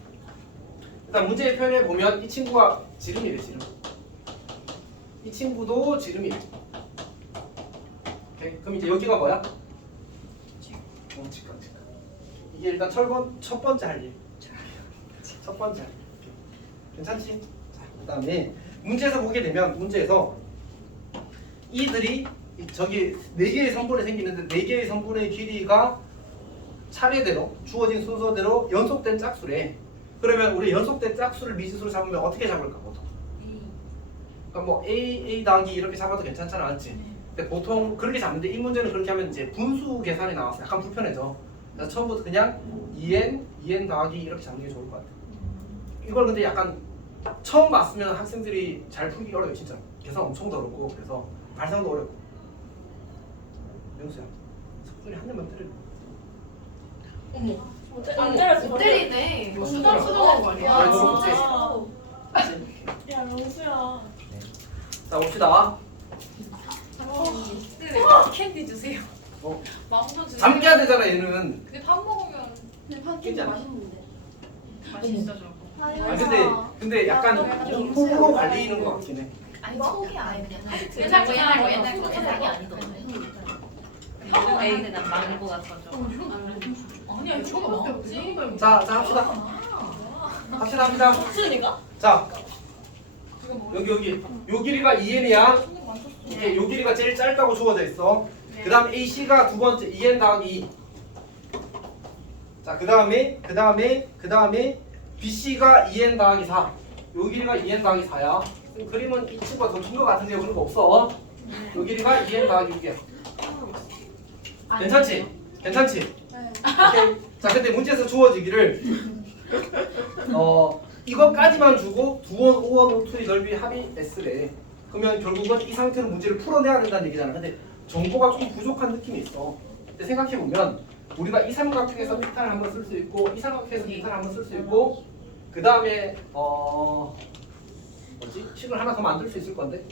일단 문제의 편에 보면 이 친구가 지름이래 지름. 이 친구도 지름이래. 오케이. 그럼 이제 여기가 뭐야? 직각. 이게 일단 첫 번째 할 일. 첫 번째 할 일. 괜찮지? 자, 그다음에 문제에서 보게 되면 문제에서 이들이 저기 4개의 성분이 생기는데 4개의 성분의 길이가 차례대로 주어진 순서대로 연속된 짝수래. 그러면 우리 연속된 짝수를 미지수로 잡으면 어떻게 잡을까 보통? 그러니까 뭐 A 더하기 이렇게 잡아도 괜찮잖아, 맞지? 근데 보통 그렇게 잡는데 이 문제는 그렇게 하면 이제 분수 계산이 나와서 약간 불편해져. 그래서 처음부터 그냥 2n 더하기 이렇게 잡는 게 좋을 것 같아. 이걸 근데 약간 처음 봤으면 학생들이 잘 풀기 어려워요, 진짜. 계산 엄청 어렵고 그래서 발상도 어렵고. 명수야, 석준이 한 대만 때려. 어머. 안 때렸어. 못 때리네. 이거 수다 수다한 거 아니야? 야, 이거 진짜. 야, 명수야. 자, 봅시다. 근데 캔디 주세요. 어. 망고 주세요. 잠 깨야 되잖아, 얘는. 근데 밥 먹으면 근데 팥캔디 괜찮아. 맛있는데. 맛있어 저. 아, 근데 약간 호불호 갈리는 것 같긴 해. 아니 속이 아예 그냥 옛날 거, 옛날 거, 옛날 거 옛날 거. 아니던데. 에이 근데 난 망고가 더 좋아. 아니야 저거 먹지. 자, 합시다. 수준이가? 자, 여기. 요 길이가 2n이야. 이게 요 길이가 제일 짧다고 주어져 있어. 그 다음 AC가 두 번째 2n 더하기 2. 자, 그 다음에 BC가 2n 더하기 4. 요 길이가 2n 더하기 4야. 그림은 이 친구가 더 긴 것 같은데요. 그런 거 없어. 요 길이가 2n 더하기 6이야. 괜찮지? 네. 오케이. 자, 근데 문제에서 주어지기를 이것까지만 주고 2원, 5원, 5투의 넓이 합이 S래. 그러면 결국은 이 상태로 문제를 풀어내야 된다는 얘기잖아. 근데 정보가 좀 부족한 느낌이 있어. 근데 생각해보면 우리가 이 삼각형에서 피타를 한번 쓸 수 있고 이 삼각형에서 피타를 한번 쓸 수 있고 그 다음에 식을 하나 더 만들 수 있을 건데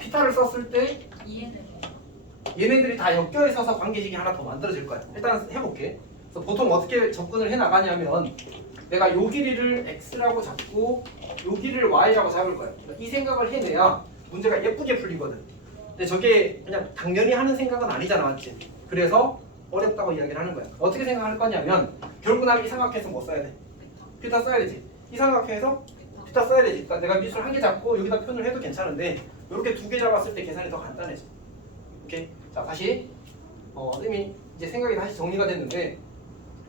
피타를 썼을 때 이해는. 얘네들이 다 엮여 있어서 관계식이 하나 더 만들어질 거야. 일단 해볼게. 그래서 보통 어떻게 접근을 해 나가냐면 내가 요 길이를 x라고 잡고 요 길이를 y라고 잡을 거야. 이 생각을 해내야 문제가 예쁘게 풀리거든. 근데 저게 그냥 당연히 하는 생각은 아니잖아, 맞지? 그래서 어렵다고 이야기를 하는 거야. 어떻게 생각할 거냐면 결국 나는 이 삼각형에서 뭐 써야 돼? 피타 써야 되지. 이 삼각형에서 피타 써야 되지. 그러니까 내가 미술 한 개 잡고 여기다 표현을 해도 괜찮은데 이렇게 2개 잡았을 때 계산이 더 간단해져. 오케이? 자, 다시 선생님이 이제 생각이 다시 정리가 됐는데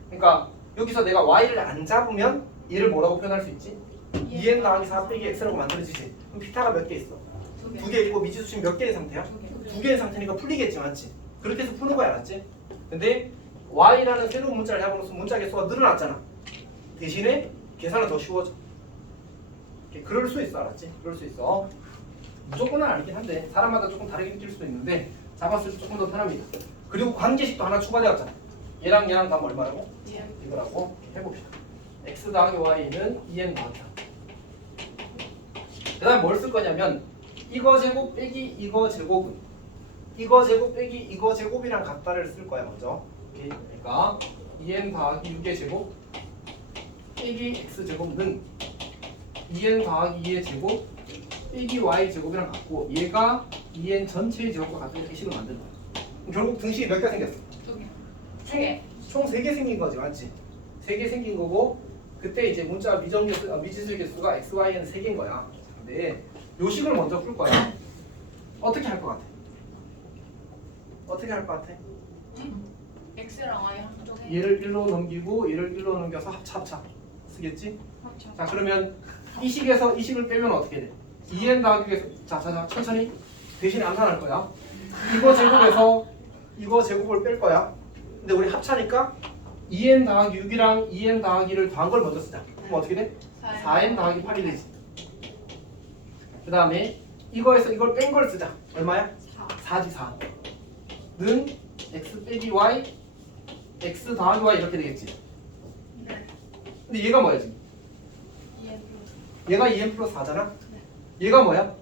그러니까 여기서 내가 y를 안 잡으면 얘를 뭐라고 표현할 수 있지? 2n 더하기 4 빼기 x라고 만들어지지. 그럼 피타가 몇 개 있어? 2개 있고 미지수식 몇 개의 상태야? 2개의 상태니까 풀리겠지, 맞지? 그렇게 해서 푸는 거야, 알았지? 근데 y라는 새로운 문자를 잡으면서 문자 개수가 늘어났잖아. 대신에 계산은 더 쉬워져. 그럴 수 있어, 알았지? 그럴 수 있어. 무조건은 아니긴 한데 사람마다 조금 다르게 느낄 수도 있는데 잡았을 때 조금 더 편합니다. 그리고 관계식도 하나 추가되었잖아. 얘랑 얘랑 가면 얼마라고? 이거라고 해봅시다. x 더하기 y는 2n 더하기 3. 그 다음 뭘 쓸 거냐면 이거 제곱 빼기 이거 제곱은 이거 제곱 빼기 이거 제곱이랑 같다를 쓸 거야 먼저. 오케이. 그러니까 2n 더하기 6의 제곱 빼기 x 제곱은 2n 더하기 2의 제곱 빼기 y 제곱이랑 같고 얘가 2n 전체의 제곱과 같은 이렇게 식을 만든다. 그럼 결국 등식이 몇 개 생겼어? 2개. 총 3개 생긴 거지, 맞지? 3개 생긴 거고 그때 이제 문자 미지수 개수가 x, y는 3개인 거야. 근데 요 식을 먼저 풀 거야. 어떻게 할 것 같아? 어떻게 할 것 같아? x랑 y 한쪽에 얘를 1로 넘기고 얘를 1로 넘겨서 합차 쓰겠지? 자 그러면 이 식에서 이 식을 빼면 어떻게 돼? 2n 더하기 자 천천히 대신에 암산할 거야. 이거 제곱에서 이거 제곱을 뺄 거야. 근데 우리 합차니까 2n 더하기 6이랑 2n 더하기를 더한 걸 먼저 쓰자. 그럼 어떻게 돼? 4n 더하기 8이 되지. 그 다음에 이거에서 이걸 뺀 걸 쓰자. 얼마야? 4지 4. 는 x 빼기 y x 더하기 y 이렇게 되겠지. 근데 얘가 뭐야 지금? 얘가 2n 플러스 4잖아? 얘가 뭐야?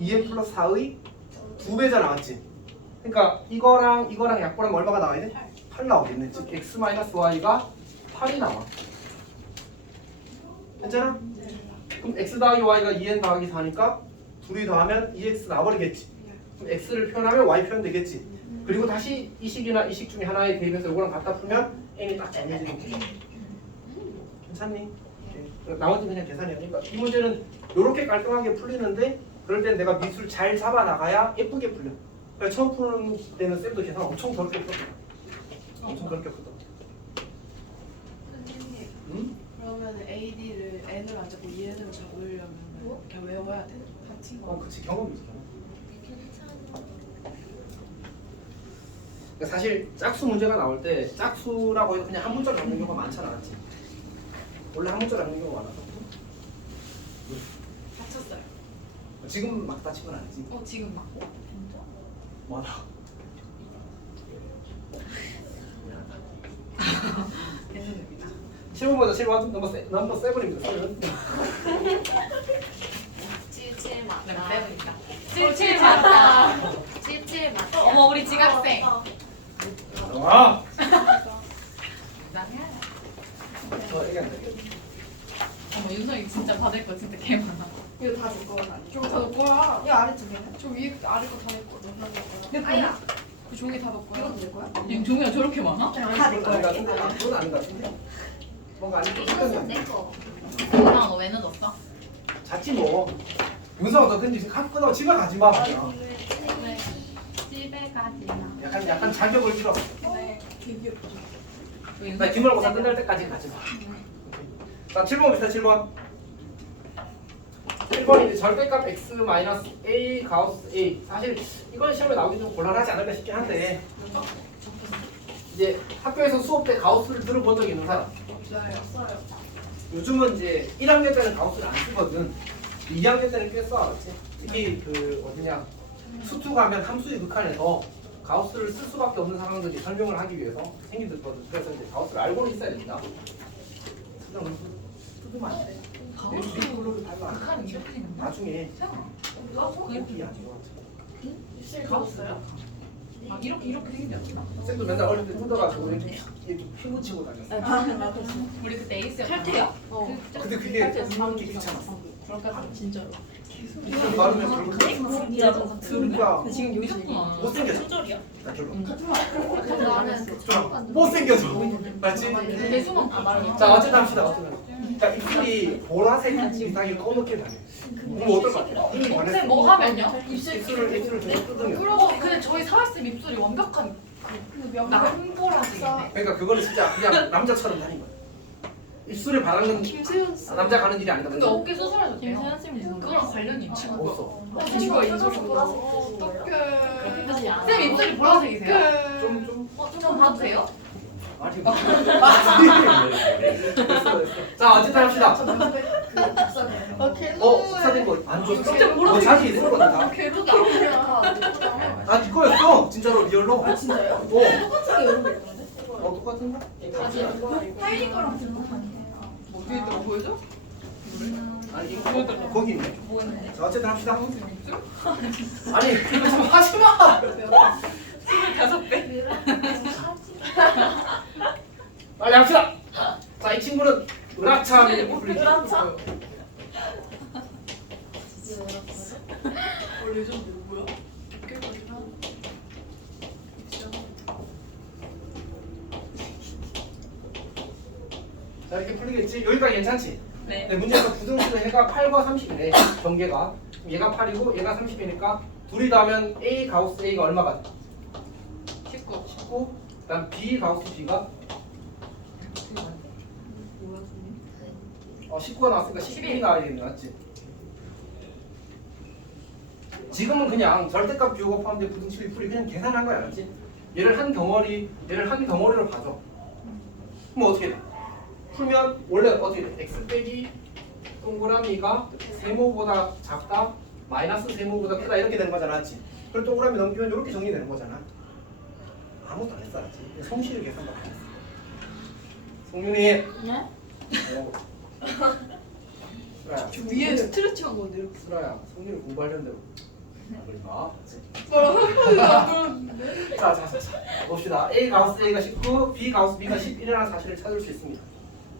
2n 플러스 4의 2배잖아, 맞지? 그러니까 이거랑 약분하면 얼마가 나와야 돼? 8 나오겠네. 즉 x 마이너스 y가 8이 나와. 괜찮아? 그럼 x 더하기 y가 2n 더하기 4니까 둘이 더하면 2x 나와버리겠지. 그럼 x를 표현하면 y 표현되겠지. 그리고 다시 이 식이나 이 식 중에 하나에 대입해서 이거랑 갖다 풀면 n이 딱 정해지는 거지. 괜찮니? 나머지 그냥 계산이야. 그러니까 이 문제는 이렇게 깔끔하게 풀리는데 그럴 땐 내가 미술 잘 잡아 나가야 예쁘게 풀려. 그러니까 처음 푸는 때는 쌤도 계산 엄청 더럽게 풀었어. 엄청 더럽게 풀었어. 선생님, 응? 그러면 AD를 N을 안 잡고 EN을 잡으려면 그냥 외워야 돼? 같이? 그치 경험이지 경험. 그러니까 사실 짝수 문제가 나올 때 짝수라고 해서 그냥 한 문자 잡는 경우가 많잖아, 맞지? 원래 한 문자 잡는 경우가 많아서. 다쳤어요. 지금 막 다친 건 아니지? 지금 맞고. 뭐하나? 괜찮습니다. 7번 보자. 7번 넘버 7입니다. 7. 77 맞다. 네, 맞습니다. 77 맞다. 77 맞다. 어머 우리 지각생. 와! 이상해. 저 얘기한다. 어머 윤성이 진짜 받을 거 진짜 개 많아. 이거 다 줄 거야? 저거 다 넣을 거야? 야 아래 두 개는? 저 위에 아래 거 다 넣을 거야? 너 넣을 거야? 아니야. 그 종이 다 넣을 거야? 이것도 될 거야? 이 종이가 저렇게 많아? 다될 아닌 것 거야. 같은데? 그건 아닌 것 같은데? 뭔가 아닌 것 이것은 같은데? 내 거. 윤성아 너 왜 늦었어? 잤지 뭐. 윤성아 너 근데 지금 카드 끊어 집에 가지 마. 그냥. 네. 집에 가지 마. 약간 자격을 잃어. 네. 되게 예쁘죠? 나 기말고사 끝날 때까지 가지 마. 자 7번부터 7번. 1번이 이제 절대값 x 마이너스 a 가우스 a. 사실 이건 시험에 나오기 좀 곤란하지 않을까 싶긴 한데 이제 학교에서 수업 때 가우스를 들어본 적 있는 사람. 없어요. 요즘은 이제 1학년 때는 가우스를 안 쓰거든. 2학년 때는 꽤 써, 알았지? 특히 그 어디냐 수투 가면 함수의 극한에서 가우스를 쓸 수밖에 없는 상황들이 설명을 하기 위해서 생기거든. 그래서 이제 가우스를 알고는 있어야 됩니다. 수정은 쓰면 안 돼. 가우스 콜로를 달라. 극한은 이렇게 생겼나? 나중에 그게 거기 아니고 가우스요? 아 이렇게 생겼나? 쌤도 맨날 어릴 때 뜯어가지고 이렇게 피 묻히고 다녔어. 우리 그때 에이스였 탈퇴야. 근데 그게 이렇게 귀찮았어. 진짜로. 이걸 말하면 그렇게 그러니까 지금 여기서 못생겨져. 손절이야? 나 결론. 나는 못생겨져. 맞지? 개수만 다 말해. 자 어쨌든 합시다. 어쨌든. 자 입술이 보라색 이상이 검게 다녀. 그럼 어떨 것 같아? 선생님 뭐 하면요? 입술을 좀 뜯으면. 그러고 근데 저희 사회쌤 입술이 완벽한 남보라고 있네. 그러니까 그거는 진짜 그냥 남자처럼 다닌 거야. 입술에 바르는 김세현 씨. 남자 가는 일이 아니다. 근데 어깨 수술하셨대요. 김세현 쌤이 누군데? 그거랑 관련이 있나? 없어. 이거 인솔 보라색 어떡해. 쌤 입술이 보라색이세요? 좀 좀 봐도 돼요? 아니 자 어쨌든 합시다. 식사된 거 안 줬어? 진짜 보라색. 자기 있을 거다. 걔도 아니야. 아, 네 거였어. 진짜로 리얼로. 아 진짜요? 똑같은 게 여러 개 있는데? 똑같은 거? 하이리 거랑 비슷한 어디 있다고 보여줘? 아니 이거 거기 있네. 뭐 했는데? 자 어쨌든 합시다. 아니 그거 좀 하지 마. 25배? 빨리 합시다. 자 이 친구는 은하차함이라고 불리죠. 은하차? 레전드 뭐야? 어깨까지랑 자 이렇게 풀리겠지? 여기까지 괜찮지? 네. 네, 문제에서 부등식은 해가 8과 30이네. 전개가. 얘가 8이고 얘가 30이니까 둘이 더하면 A 가우스 A가 얼마가 돼? 19. 19. 그다음 B 가우스 B가 19가 나왔으니까 11이 나와야 되는 거 맞지? 지금은 그냥 절대값 비호가 포함된 부등식의 풀이 그냥 계산한 거야, 맞지? 얘를 한 덩어리로 봐줘. 그럼 어떻게 돼? 풀면 원래 어떻게 돼? x 빼기 동그라미가 세모보다 작다, 마이너스 세모보다 크다 이렇게 되는 거잖아, 맞지? 그럼 동그라미 넘기면 이렇게 정리되는 거잖아. 아무것도 안 했어, 알았지? 성실히 계산밖에 안 했어. 송윤이. 네? 수라야. 위에 스트레칭 한 건데 이렇게. 수라야, 송윤이 공부하려는 대로. 그러니까. 그러는데? 자, 봅시다. A 가우스 A가 19, B 가우스 B가 11이라는 사실을 찾을 수 있습니다.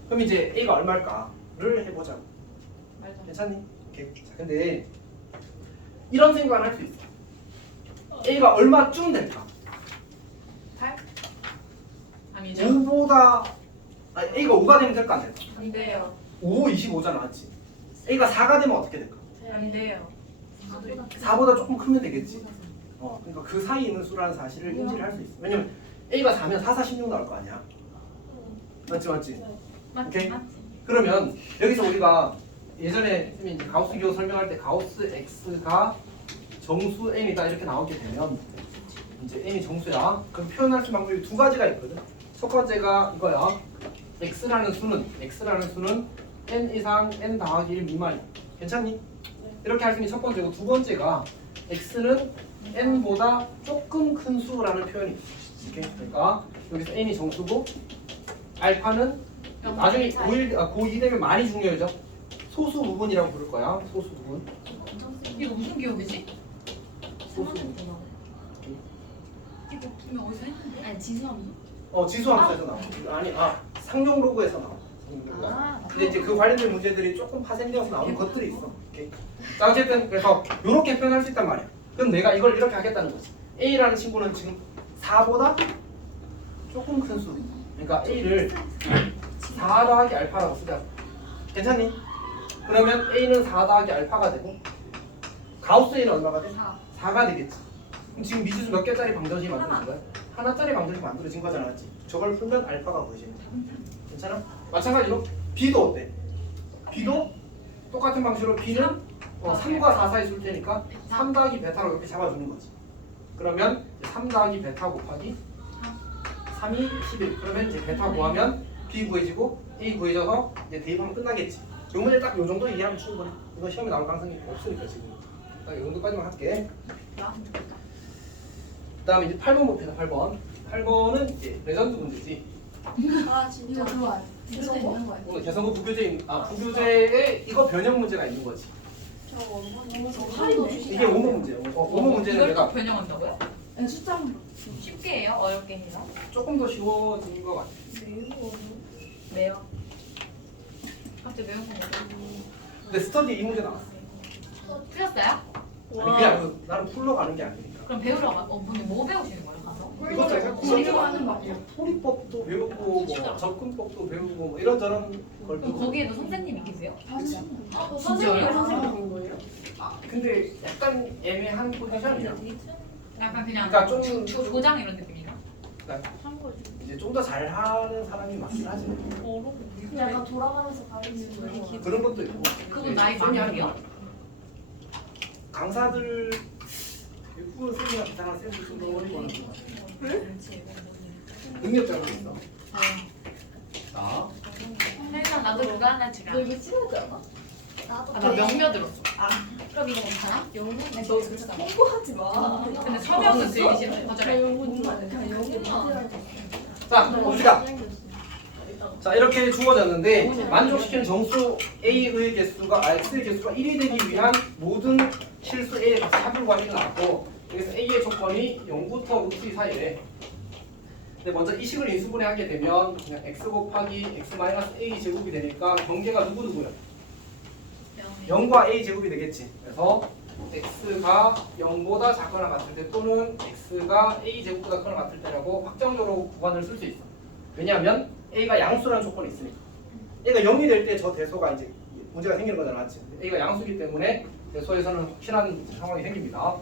그럼 이제 A가 얼마일까를 해보자고. 괜찮니? 오케이. 자, 근데 이런 생각을 할 수 있어. A가 얼마쯤 될까? 8? 아니죠? 5보다 A가 5가 되면 될까 안 될까? 안 돼요. 5, 25잖아, 맞지? A가 4가 되면 어떻게 될까? 안 돼요. 4보다 조금 크면 되겠지. 그러니까 그 사이에 있는 수라는 사실을 인지를 할 수 있어. 왜냐면 A가 4면 4, 4, 16 나올 거 아니야. 맞지? 오케이? 맞지? 맞지? 그러면 여기서 우리가 예전에 쌤이 이제 가우스 기호 설명할 때 가우스 x가 정수 n이다 이렇게 나오게 되면 이제 n이 정수야. 그럼 표현할 수 있는 방법이 두 가지가 있거든. 첫 번째가 이거야. x라는 수는 n 이상 n 더하기 1 미만이야. 괜찮니? 이렇게 할 수 있는 첫 번째고, 두 번째가 x는 n보다 조금 큰 수라는 표현이 있어. 이렇게. 그러니까 여기서 n이 정수고 알파는 나중에 고2 되면 많이 중요해져. 소수 부분이라고 부를 거야. 소수 부분. 이거 무슨 기억이지? 소수 부분. 이거 분명 어디서 했는데? 아니 지수함수? 지수함수에서 나와. 아니, 상용 로그에서 나와. 근데 이제 그 관련된 문제들이 조금 파생되어서 나오는 것들이 있어. 오케이. 자, 어쨌든 그래서 이렇게 표현할 수 있단 말이야. 그럼 내가 이걸 이렇게 하겠다는 거지. A라는 친구는 지금 4보다 조금 큰 수. 그러니까 A를 4 더하기 알파라고 쓰자. 괜찮니? 그러면 A는 4 더하기 알파가 되고 가우스 A는 얼마가 돼? 4가 되겠지. 그럼 지금 미지수 몇 개짜리 방정식이 만들어진 거야? 하나짜리 방정식이 만들어진 거잖아, 맞지? 저걸 풀면 알파가 보이지. 괜찮아? 마찬가지로 B도 어때? B도 똑같은 방식으로 B는 3과 4 사이 줄 테니까 3 더하기 베타로 이렇게 잡아주는 거지. 그러면 3 더하기 베타 곱하기 3이 11. 그러면 이제 베타 구하면 B 구해지고 A 구해져서 이제 대입하면 끝나겠지. 요 문제 딱 요 정도 이해하면 충분해. 이거 시험에 나올 가능성이 없으니까 지금. 딱 요 정도까지만 할게. 그다음에 이제 8번 봅시다. 8번. 8번은 이제 레전드 문제지. 아 진짜 그거 안 있는 거야? 오늘 개성구 부교재에 이거 변형 문제가 있는 거지. 팔이 넣어주시면 이게 5문 문제예요. 5문 문제는 이걸 또 내가 변형한다고요? 네, 숫자로 쉽게 해요? 어렵게 해요? 조금 더 쉬워진 것 같아. 매요. 갑자기 매운 거 먹어. 근데 스터디 이 문제 나왔어. 틀렸어요? 아니 그냥 나는 풀러 가는 게 아니니까. 그럼 배우러 가. 뭐 배우시는 거예요? 가서? 이것도 약간 공부하는 거 토리법도 배우고 뭐 접근법도 배우고 뭐 이런저런 걸 그럼 배우고. 거기에도 선생님이 계세요? 선생님이 선생님 보는 거예요? 근데 약간 애매한 포지션이야. 약간 그냥 그러니까 좀 조장 이런 느낌인가? 참고해 주. 이제 좀 더 잘하는 사람이 맞긴 하지. 약간 돌아가면서 가르치는 거. 그런 것도 있고. 그건 나이 쌤이 하는 많은데요? 거. 강사들 대부분 쌤이랑 비슷한 쌤들 좀 더 어리고 하는 것 같아. 능력자로 있어. 자, 설마 나도 그거 하나 주라. 너 이거 찍어지 않아? 나도. 아, 나 명며 들었어. 그럼 이거 괜찮아? 영문? 너 진짜 홍보하지 마. 근데 서명은 들기 싫어. 나 거절해. 영문 그냥 영문. 자 봅시다. 자 이렇게 주어졌는데 만족시키는 정수 A의 개수가 X의 개수가 1이 되기 위한 모든 실수 A의 값을 합을 구하기는 나왔고 여기서 A의 조건이 0부터 루트 2 사이래. 근데 먼저 이 식을 인수분해하게 되면 그냥 x 곱하기 x 마이너스 a 제곱이 되니까 경계가 누구누구야? 0과 a 제곱이 되겠지. 그래서 x가 0보다 작거나 같을 때 또는 x가 a 제곱보다 크거나 같을 때라고 확정적으로 구간을 쓸 수 있어. 왜냐하면 a가 양수라는 조건이 있으니까. a가 0이 될 때 저 대소가 이제 문제가 생기는 거잖아, 맞지? a가 양수이기 때문에 대소에서는 확실한 상황이 생깁니다.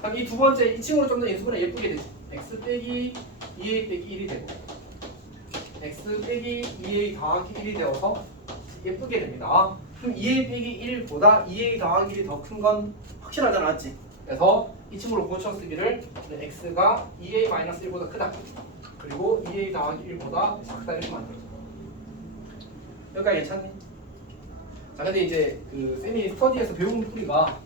그럼 이 두 번째 이 친구를 좀 더 인수분해 예쁘게 되지. x 빼기 2a 빼기 1이 되고 x 빼기 2a 더하기 1이 되어서 예쁘게 됩니다. 그럼 2a 빼기 1보다 2a 더하기 1이 더 큰 건 확실하잖아, 맞지? 그래서 이 친구를 고쳐 쓰기를 x가 2a 마이너스 1보다 크다. 그리고 2a 더하기 1보다 작다 이렇게 만들어줘. 여기까지 괜찮니? 자, 근데 이제 그 쌤이 스터디에서 배운 풀이가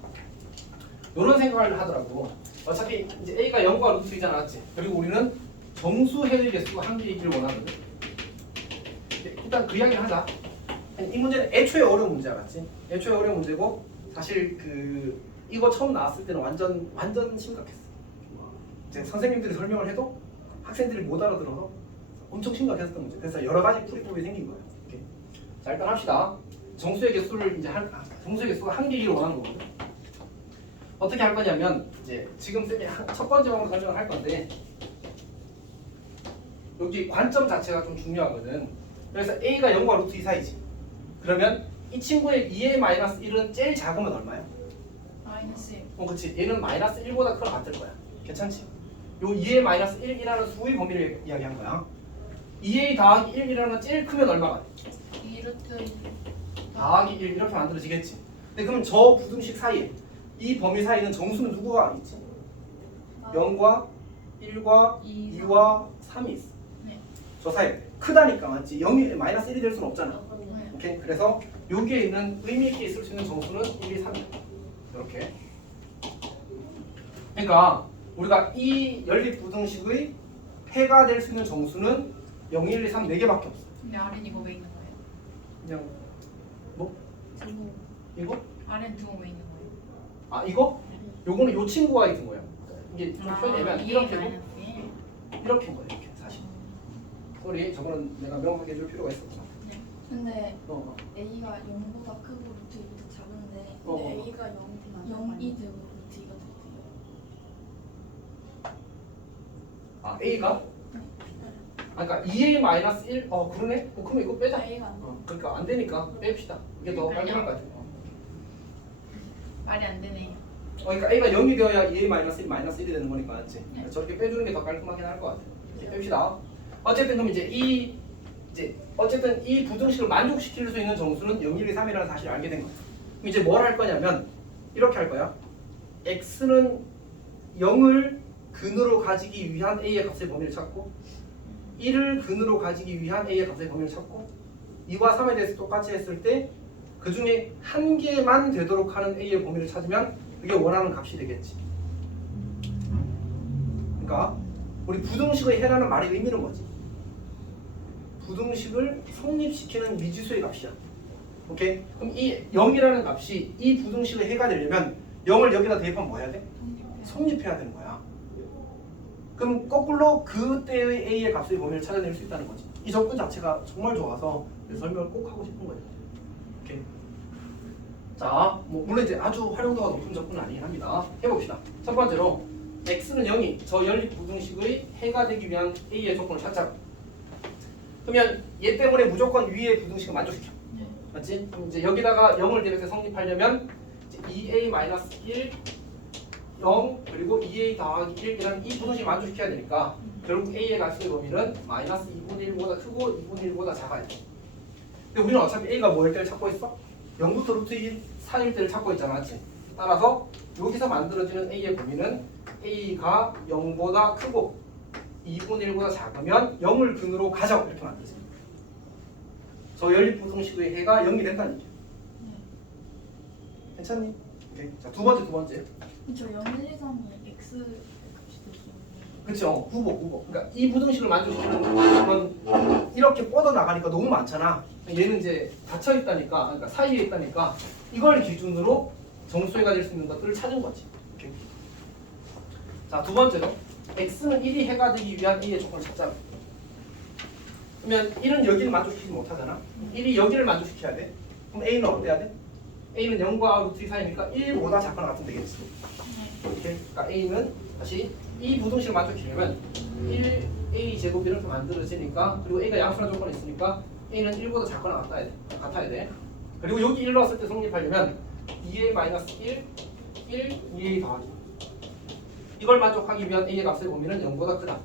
이런 생각을 하더라고. 어차피 이제 a가 0과 루트 2잖아, 맞지? 그리고 우리는 정수 해의 개수가 한 개이기를 원하거든. 일단 그 이야기를 하자. 이 문제는 애초에 어려운 문제야, 맞지? 애초에 어려운 문제고 사실 그 이거 처음 나왔을 때는 완전 심각했어. 이제 선생님들이 설명을 해도 학생들이 못 알아들어서 엄청 심각했었던 문제. 그래서 여러 가지 풀이법이 생긴 거예요. 이렇게. 자, 일단 합시다. 정수의 개수를 이제 정수의 개수가 한 개이기를 원하는 거거든. 어떻게 할 거냐면 이제 지금 쌤이 첫 번째 방으로 설명을 할 건데 여기 관점 자체가 좀 중요하거든. 그래서 a가 0과 루트 2 사이지. 그러면 이 친구의 2a 마이너스 1은 제일 작으면 얼마야? 마이너스 1. 그렇지. 얘는 마이너스 1보다 크거나 같을 거야. 괜찮지? 요 2a 마이너스 1이라는 수의 범위를 이야기한 거야. 2a 더하기 1이라는 제일 크면 얼마가 돼? 2루트 더하기 1 이렇게 만들어지겠지. 근데 그럼 저 부등식 사이에 이 범위 사이에는 정수는 누구가 있지? 0과 1과 2와 3이 있어. 네. 저 사이에 크다니까, 맞지? 0이 마이너스 1이 될 수는 없잖아. 오케이? 그래서 여기에 있는 의미 있게 있을 수 있는 정수는 1, 2, 3이야. 이렇게. 그러니까 우리가 이 연립 부등식의 패가 될 수 있는 정수는 0, 1, 2, 3 4개밖에 없어. 근데 아렌 이거 왜 있는 거예요? 그냥 뭐? 이거? 아렌 두호 왜 있는 거예요? 아 이거? 요거는 요 친구가 있는 거야. 이게 좀 표현하면 이렇게 이렇게 거야. 이렇게 사실. 소리 저거는 내가 명확하게 해줄 필요가 있었구나. 근데 어. A가 0보다 크고 루트 2보다 작은데 어. A가 0이 되고 루트 2가 되고 아 A가? 아 그러니까 2A 마이너스 1? 그러네? 그러면 이거 빼자. A가 안 돼. 그러니까 안 되니까 뺍시다. 이게 더 깔끔할 것 같아. 말이 안 되네. 그러니까 A가 0이 되어야 2A 마이너스 1 마이너스 1이 되는 거니까, 맞지? 저렇게 빼주는 게 더 깔끔하긴 할 것 같아. 이렇게 뺍시다. 어쨌든 그럼 이제 어쨌든 이 부등식을 만족시킬 수 있는 정수는 0, 1, 2, 3이라는 사실을 알게 된 거야. 그럼 이제 뭘 할 거냐면 이렇게 할 거야. x는 0을 근으로 가지기 위한 a의 값의 범위를 찾고 1을 근으로 가지기 위한 a의 값의 범위를 찾고 2와 3에 대해서 똑같이 했을 때 그 중에 한 개만 되도록 하는 a의 범위를 찾으면 그게 원하는 값이 되겠지. 그러니까 우리 부등식의 해라는 말의 의미는 뭐지? 부등식을 성립시키는 미지수의 값이야. 오케이? 그럼 이 0이라는 값이 이 부등식의 해가 되려면 0을 여기다 대입하면 뭐 해야 돼? 성립해야 되는 거야. 그럼 거꾸로 그때의 a의 값의 범위를 찾아낼 수 있다는 거지. 이 접근 자체가 정말 좋아서 설명을 꼭 하고 싶은 거예요. 오케이? 자, 뭐 물론 이제 아주 활용도가 높은 접근은 아니긴 합니다. 해봅시다. 첫 번째로 x는 0이 저 연립 부등식의 해가 되기 위한 a의 조건을 찾자. 그러면 얘 때문에 무조건 위의 부등식을 만족시켜. 맞지? 그럼 이제 여기다가 0을 대입해서 성립하려면 이제 2a-1 0 그리고 2a 더하기 1 이런 이 부등식 만족시켜야 되니까 결국 a의 값의 범위는 마이너스 2분의 1보다 크고 2분의 1보다 작아야 돼. 근데 우리는 어차피 a가 뭐일 때를 찾고 있어? 0부터 루트 2 사이일 때를 찾고 있잖아, 맞지? 따라서 여기서 만들어지는 a의 범위는 a가 0보다 크고 2분의 1보다 작으면 0을 근으로 가져 이렇게 만들어집니다. 저 연립부등식의 해가 0이 된다는 얘기야. 괜찮니? 오케이. 자, 두 번째. 저 0, 1, 2, 3이 X 값이 됐어요. 그쵸? 후보. 그러니까 이 부등식을 만족시키는 건 이렇게 뻗어 나가니까 너무 많잖아. 얘는 이제 닫혀 있다니까, 그러니까 사이에 있다니까 이걸 기준으로 정수해가 될 수 있는 것들을 찾은 거지. 오케이. 자, 두 번째로 x는 1이 해가 되기 위한 a의 조건을 찾자. 그러면 1은 여기를 만족시키지 못하잖아. 1이 여기를 만족시켜야 돼. 그럼 a는 어때야 돼? a는 0과 루트 2 사이니까 1보다 작거나 같으면 되겠지. 이렇게. 그러니까 a는 다시 이 부등식을 만족시키려면 1a 제곱 이렇게 만들어지니까 그리고 a가 양수라는 조건이 있으니까 a는 1보다 작거나 같아야 돼. 그리고 여기 1 넣었을 때 성립하려면 2a 마이너스 1, 2a 더하기. 이걸 만족하기 위한 a의 값의 범위는 0보다 크다.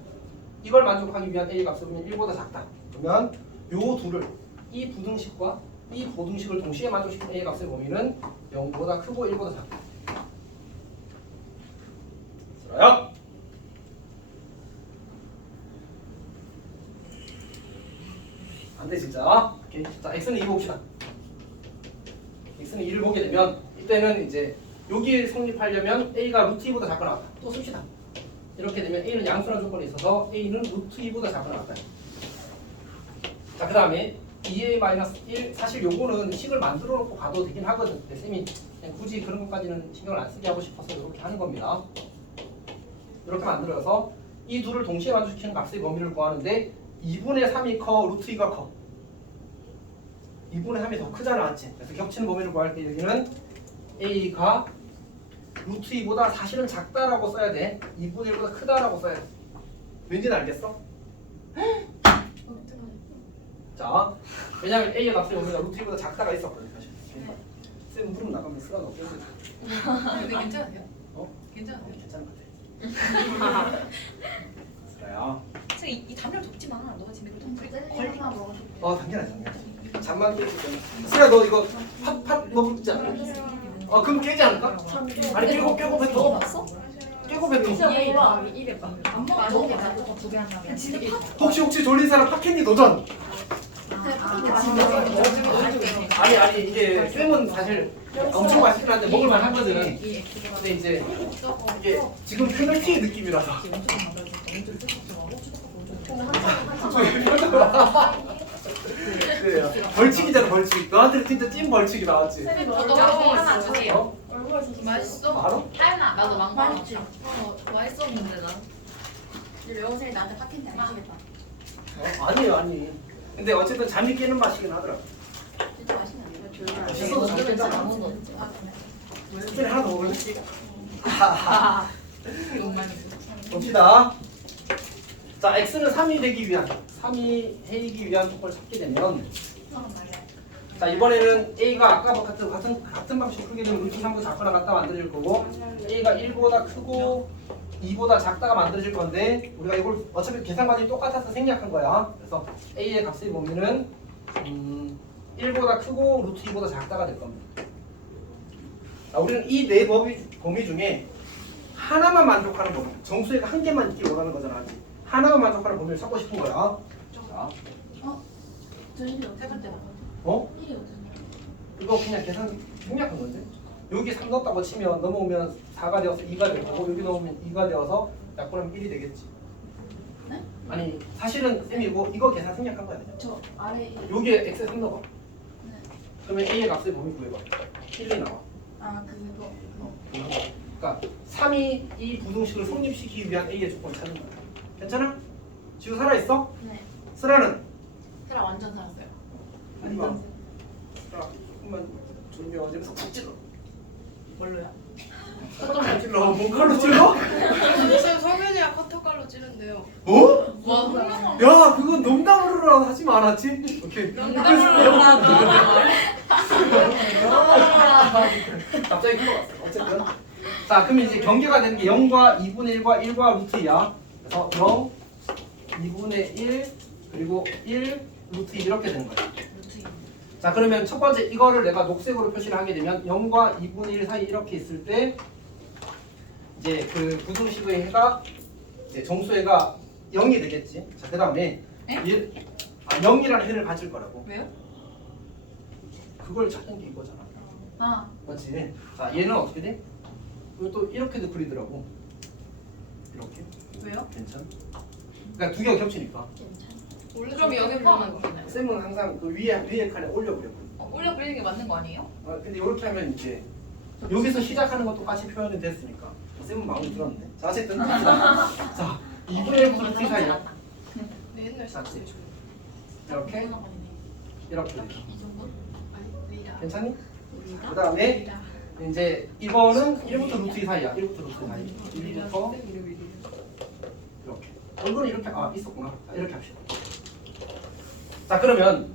이걸 만족하기 위한 a의 값의 범위는 1보다 작다. 그러면 요 둘을 이 부등식과 이 고등식을 동시에 만족시키는 a의 값의 범위는 0보다 크고 1보다 작다. 들어요? 안돼 진짜. 오케이. 자, x는 2 봅시다. x는 2를 보게 되면 이때는 이제 여기에 성립하려면 a가 루트 2보다 작거나 같다. 또 씁시다. 이렇게 되면 a는 양수라는 조건이 있어서 a는 루트 2보다 작거나 같다. 자, 그 다음에 2a-1 사실 요거는 식을 만들어 놓고 가도 되긴 하거든. 근데 쌤이 그냥 굳이 그런 것까지는 신경을 안 쓰게 하고 싶어서 이렇게 하는 겁니다. 이렇게 만들어서 이 둘을 동시에 만족시키는 값의 범위를 구하는데 2분의 3이 커, 루트 2가 커. 2분의 3이 더 크잖아, 맞지? 그래서 겹치는 범위를 구할 때 여기는 a가 루트 2보다 사실은 작다라고 써야 돼. 2분의 1보다 크다라고 써야 돼. 왠지는 알겠어? 자, 왜냐면 a의 값의 범위가 루트 2보다 작다가 있었거든, 사실. 쌤 무릎 나가면 쓰라가 없겠지. 근데 괜찮으세요? 어? 괜찮으세요? 괜찮은 것 같아. 그래요. 이 담요를 덮지 마. 너가 지금 이거 덮 젤리 하나 먹어줘. 당연하지. 잠만 깨지 때문에. 수야 너 이거 팥 먹지 않아? 그럼 깨지 않을까? 아니 깨고 뱉어. 먹어봤어? 깨고 뱉어. 이해 더하기 1 해봐. 안 먹어. 두개 한다면. 혹시 졸린 사람 팥캔디 도전? 아니 이게 쌤은 사실 엄청 맛있긴 한데 먹을만 하거든. 근데 이제 이게 지금 페널티의 느낌이라서. 네, 벌칙이잖아 벌칙. 너한테 진짜 찐 벌칙이 나왔지. 저도 하나 주세요. 맛있어? 알아? 하연아, 나도 망고 맛있지? 맛있었는데 나. 여원생이 나한테 팟캔디 안 주겠다. 아니. 근데 어쨌든 잠이 깨는 맛이긴 하더라. 진짜 맛있네. 맛있어도 잠 깼잖아. 술에 하나 더 먹을래? 너무 많이 봅시다. 자, x는 3이 되기 위한 3이 해이기 위한 조건을 찾게 되면 자, 이번에는 a가 아까 같은 방식으로 크게 되면 루트 3보다 작거나 같다 만들어질 거고 a가 1보다 크고 2보다 작다가 만들어질 건데 우리가 이걸 어차피 계산 과정이 똑같아서 생략한 거야. 그래서 a의 값의 범위는 1보다 크고 루트 2보다 작다가 될 겁니다. 자, 우리는 이 네 범위 중에 하나만 만족하는 범위, 정수의가 한 개만 있길 원하는 거잖아. 하나만 만족하는 범위를 찾고 싶은 거야. 자, 저 1이 어떻게 할 때나? 어? 1이 어떻게? 이거 그냥 계산 생략한 건데. 여기 3 넣었다고 치면 넘어오면 4가 되어서 2가 될 거고 여기 넣으면 2가 되어서 약분하면 1이 되겠지. 네? 아니 사실은 쌤이 이거 계산 생략한 거야. 그냥. 저 아래 1. 여기에 x에 3 넣어봐. 네. 그러면 a의 값의 범위 구해봐. 1이 나와. 아 그거. 그러니까 3이 이 부등식을 성립시키기 위한 a의 조건을 찾는 거야. 괜찮아? 지우 살아있어? 네. 쓰라는? 테라 완전 살았어요. 하지 마. 조금만 졸려. 어제부터 푹 찔러. 뭘로요? 푹 찔러. 뭔 칼로 찔러? 선생님 성현이가 커터칼로 찌른데요. 어? 와, 훌륭한. 야, 그건 농담으로 하지 말았지? 오케이. 갑자기 흘러갔어. 어쨌든 자, 그러면 이제 경계가 되는 게 0과 2분의 1과 1과 루트 2야. 그래서 0, 2분의 1, 그리고 1, 루트 2 이렇게 되는 거야. 자, 그러면 첫 번째 이거를 내가 녹색으로 표시를 하게 되면 0과 2분의 1 사이 이렇게 있을 때 이제 그 부등식의 해가 이제 정수해가 0이 되겠지. 자, 그 다음에 0이라는 해를 가질 거라고. 왜요? 그걸 찾는 게 이거잖아. 아, 맞지? 자, 얘는 어떻게 돼? 이것도 이렇게도 그리더라고. 이렇게. 왜요? 괜찮아? 그러니까 두 개가 겹치니까. 그럼 여기 포함은 되나요? 쌤은 항상 그 위에 칸에 올려버려. 올려 그리는 게 맞는 거 아니에요? 근데 이렇게 하면 이제 여기서 시작하는 것도 같이 표현이 됐으니까 쌤은 마음에 들었는데. 자, 어쨌든 갑시다. 자, 2분의 1부터 루트 사이야. 내 옛날 맞지? 시절 이렇게 이렇게 돼. 이 정도? 아니 리라. 괜찮니? 그 다음에 리라. 이제 이번은 1부터 루트 2 사이야. 1부터 루트 사이. 리라 1부터 쌤 이름이 리라. 이렇게. 이거는 이렇게 있었구나. 자, 이렇게 합시다. 자, 그러면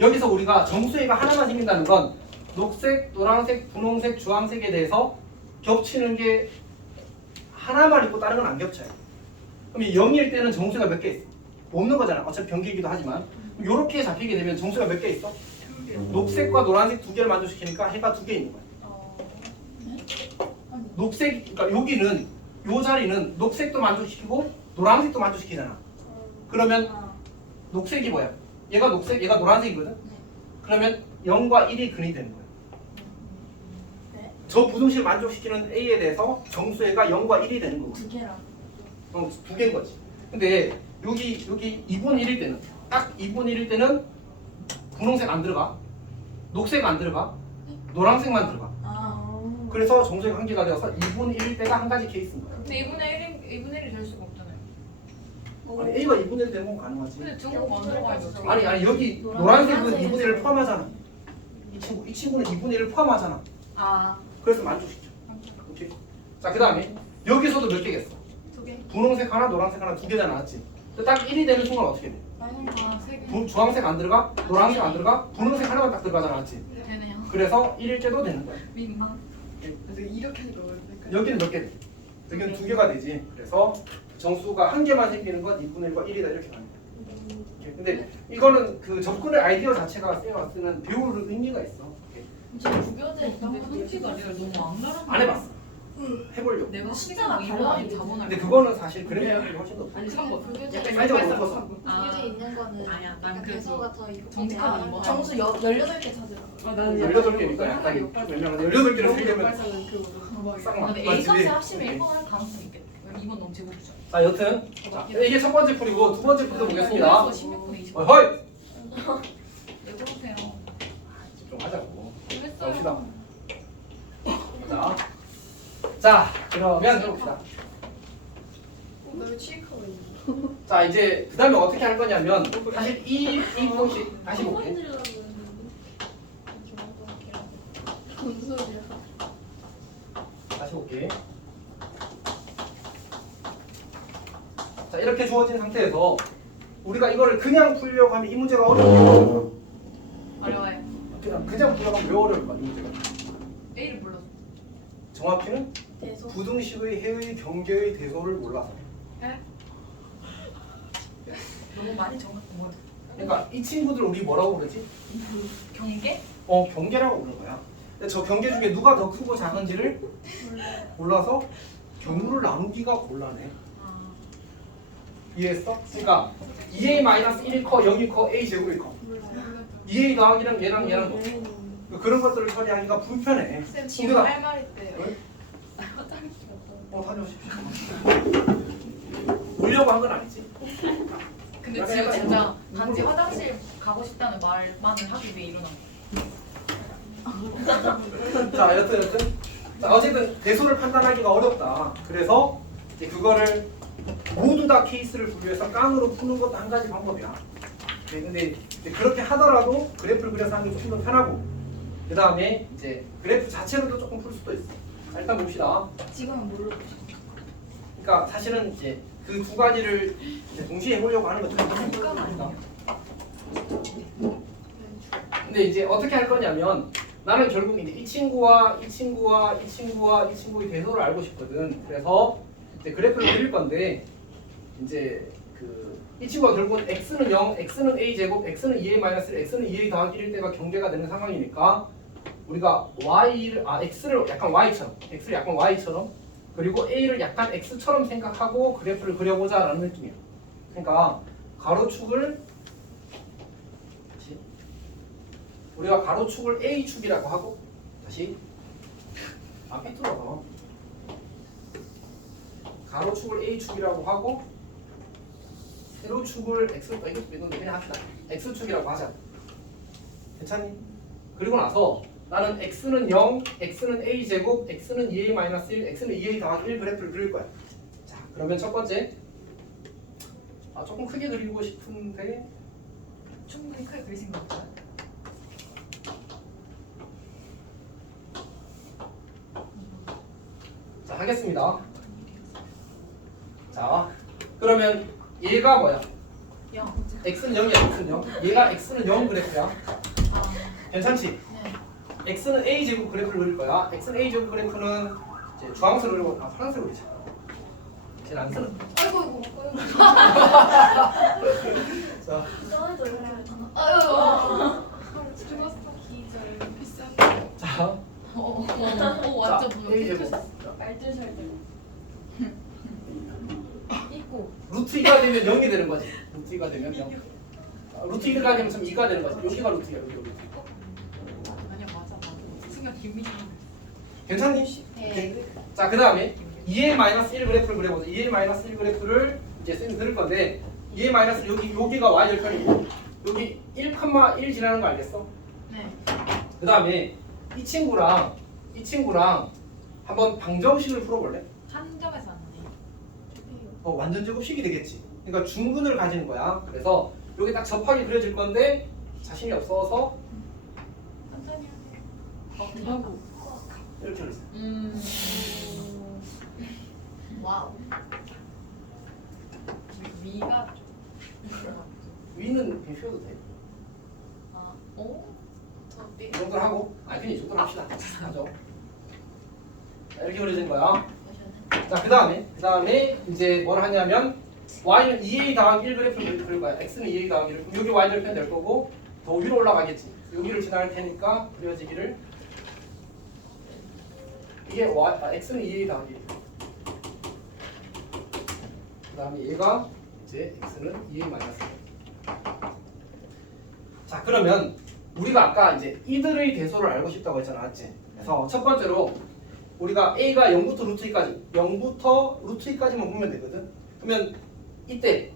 여기서 우리가 정수해가 하나만 생긴다는 건 녹색, 노란색, 분홍색, 주황색에 대해서 겹치는 게 하나만 있고 다른 건 안 겹쳐요. 그럼 이 0일 때는 정수가 몇 개 있어? 없는 거잖아. 어차피 경계이기도 하지만 이렇게 잡히게 되면 정수가 몇 개 있어? 녹색과 노란색 두 개를 만족시키니까 해가 두 개 있는 거야. 녹색, 그러니까 여기는 요 자리는 녹색도 만족시키고 노란색도 만족시키잖아. 그러면 녹색이 뭐야? 얘가 녹색, 얘가 노란색이거든. 그러면 0과 1이 근이 되는 거야. 네. 저 부등식을 만족시키는 A에 대해서 정수해가 0과 1이 되는 거고. 두 개랑. 두 개인 거지. 근데 여기 2분의 1일 때는 딱 2분의 1일 때는 분홍색 안 들어가, 녹색 안 들어가, 노란색만 들어가. 그래서 정수해가 한 개가 되어서 2분의 1일 때가 한 가지 케이스인 거야. 근데 2분의 1이 될 수가 없잖아요. 아니 A가 2분의 1 되는 건 가능하지. 근데 중국 만들어가야지. 아니 여기 노란색은 2분의 1을 포함하잖아. 이 친구는 2분의 1을 포함하잖아. 아, 그래서 만족시켜. 오케이. 자, 그 다음에 여기서도 몇 개겠어? 두 개. 분홍색 하나, 노란색 하나 두 개잖아, 맞지? 딱 1이 되는 순간 어떻게 돼? 세 개. 주황색 안 들어가? 노란색 안 들어가? 분홍색 하나만 딱 들어가잖아, 맞지? 되네요. 그래서 1일째도 되는 거야. 민망. 그래서 이렇게 하니까 어렵니까? 여기는 몇 개 돼? 여기는 두 개가 되지. 그래서 정수가 한 개만 생기는 건 2분의 1과 1이다 이렇게 가는 거야. 오케이. 근데 이거는 그 접근의 아이디어 자체가 쌤가 쓰는 배울 의미가 있어. 오케이. 지금 구겨제 근데 성취가 아니라 너무 악랄한. 안 해봤어. 해보려고. 내가 숫자가 시간 이거 아닌 자본을. 근데 그거는 사실 그래픽이 훨씬 더 아니 3번. 약간 사이즈가 이빨 높아서. 쌍 아, 여기 있는 거는 아니야, 난 약간 그래서 대소가 더 이거 정직하게 입어. 정수 18개 찾으라. 나는 18개니까 약간 왜냐면 18개를 쓰려면 역발사는 그거 싹 맞. 근데 A 값에 합치면 1번 할 가능성이 있겠다. 2번 너무 제곱이죠. 자, 여튼 자, 이게 첫 번째 풀이고 두 번째 풀도 보겠습니다. 16분 20분. 허이! 왜 그러세요? 집중하자고. 그랬어요. 자, 자, 그러면 해봅시다. 나왜 취익하고 있는 자, 이제 그 다음에 어떻게 할 거냐면 사실 이 공식 다시 볼게. 뭔 소리야? 다시 볼게. 자, 이렇게 주어진 상태에서 우리가 이거를 그냥 풀려고 하면 이 문제가 어려워요. 어려워요. 그냥 풀려고 하면 왜 어려울까, 이 문제가? A를 몰라서. 정확히는 대소. 부등식의 해의 경계의 대소를 몰라서. 너무 많이 정확한 거 같아. 그러니까 이 친구들 우리 뭐라고 그러지? 경계? 경계라고 부르는 거야. 근데 저 경계 중에 누가 더 크고 작은지를 몰라서 경우를 나누기가 곤란해. 아, 이해했어? 그러니까 2a-1이 커, 0이 커, a 제곱이 커. 2a 더하기랑 얘랑 뭐. 그런 것들을 처리하기가 불편해. 쌤 지금 우리가- 할 말 있대요. 다녀오십시오. 울려고 한 건 아니지. 근데 지금 진짜 단지 화장실 가고 싶다는 말만을 하기 위해 일어난 거. 자, 여튼 자, 어쨌든 대소를 판단하기가 어렵다. 그래서 이제 그거를 모두 다 케이스를 분류해서 깡으로 푸는 것도 한 가지 방법이야. 네, 근데 이제 그렇게 하더라도 그래프를 그려서 하는 게 조금 더 편하고, 그 다음에 이제 그래프 자체로도 조금 풀 수도 있어. 자, 일단 봅시다. 지금은 뭘로 보시죠? 그러니까 사실은 이제 그 두 가지를 이제 동시에 해보려고 하는 거죠. 근데 이제 어떻게 할 거냐면 나는 결국 이제 이 친구와 이 친구와 이 친구와 이 친구의 대소를 알고 싶거든. 그래서 이제 그래프를 그릴 건데 이제 이 친구가 결국은 x는 0, x는 a 제곱, x는 2a 마이너스 1, x는 2a 더하기 1일 때가 경계가 되는 상황이니까 우리가 x를 약간 y처럼 그리고 a를 약간 x처럼 생각하고 그래프를 그려보자라는 느낌이야. 그러니까 가로축을 우리가 가로축을 a축이라고 하고 다시 삐뚤어서 가로축을 a축이라고 하고 세로축을 x축 그냥 합시다. x축이라고 하자. 괜찮니? 그리고 나서 나는 x는 0, x는 a 제곱, x는 2a 마이너스 1, x는 2a 더하기 1 그래프를 그릴 거야. 자, 그러면 첫 번째 조금 크게 그리고 싶은데 충분히 크게 그릴 생각 없어요? 자, 하겠습니다. 자, 그러면 얘가 뭐야? 0. x는 0이야, x는 0. 얘가 x는 0 그래프야. 아, 괜찮지? 네. x는 a 제곱 그래프를 그릴 거야. x는 a 제곱 그래프는 이제 주황색으로 그리고 파란색으로 그리자. 제일 안 쓰는. 아이고 자, 써도 이렇게 아유. 죽었어. 기절. 비싼. 자, 완전 자, a 제곱. 말들살들 있고 루트 2가 되면 0이 되는 거지. 루트 2가 되면 0. 루트 1가 되면 참 2가 되는 거지. 여기가 루트야, 여기. 아니야, 맞아. 생각 김민희. 괜찮니? 네. 자, 그 다음에 2a-1 그래프를 그려보자. 2a-1 그래프를 이제 쌤이 그릴 건데 2a- 여기가 y절편이고 여기 1,1 지나는 거 알겠어? 네. 그 다음에 이 친구랑 한번 방정식을 풀어볼래? 한 점에서 안 돼. 완전 제곱식이 되겠지. 그러니까 중근을 가지는 거야. 그래서 여기 딱 접하게 그려질 건데 자신이 없어서 천천히 하세요. 이렇게 그렸어. 와우. 위가 위는 그냥 쉬어도 돼. 아, 오? 이 정도로 하고 그냥 이 정도로 합시다. 하죠. 자, 이렇게 그려진 거야. 자, 그 다음에 이제 뭘 하냐면 y는 2a 더하기 1 그래프를 그릴 거야. x는 2a 더하기 1. 여기 y절편 될 거고 더 위로 올라가겠지. 여기를 지나갈 테니까 그려지기를 이게 x는 2a 더하기 1. 그 다음에 얘가 이제 x는 2a 마이너스 1. 자, 그러면 우리가 아까 이제 이들의 대소를 알고 싶다고 했잖아, 맞지? 그래서 첫 번째로 우리가 a가 0부터 루트 2까지만 보면 되거든. 그러면 이때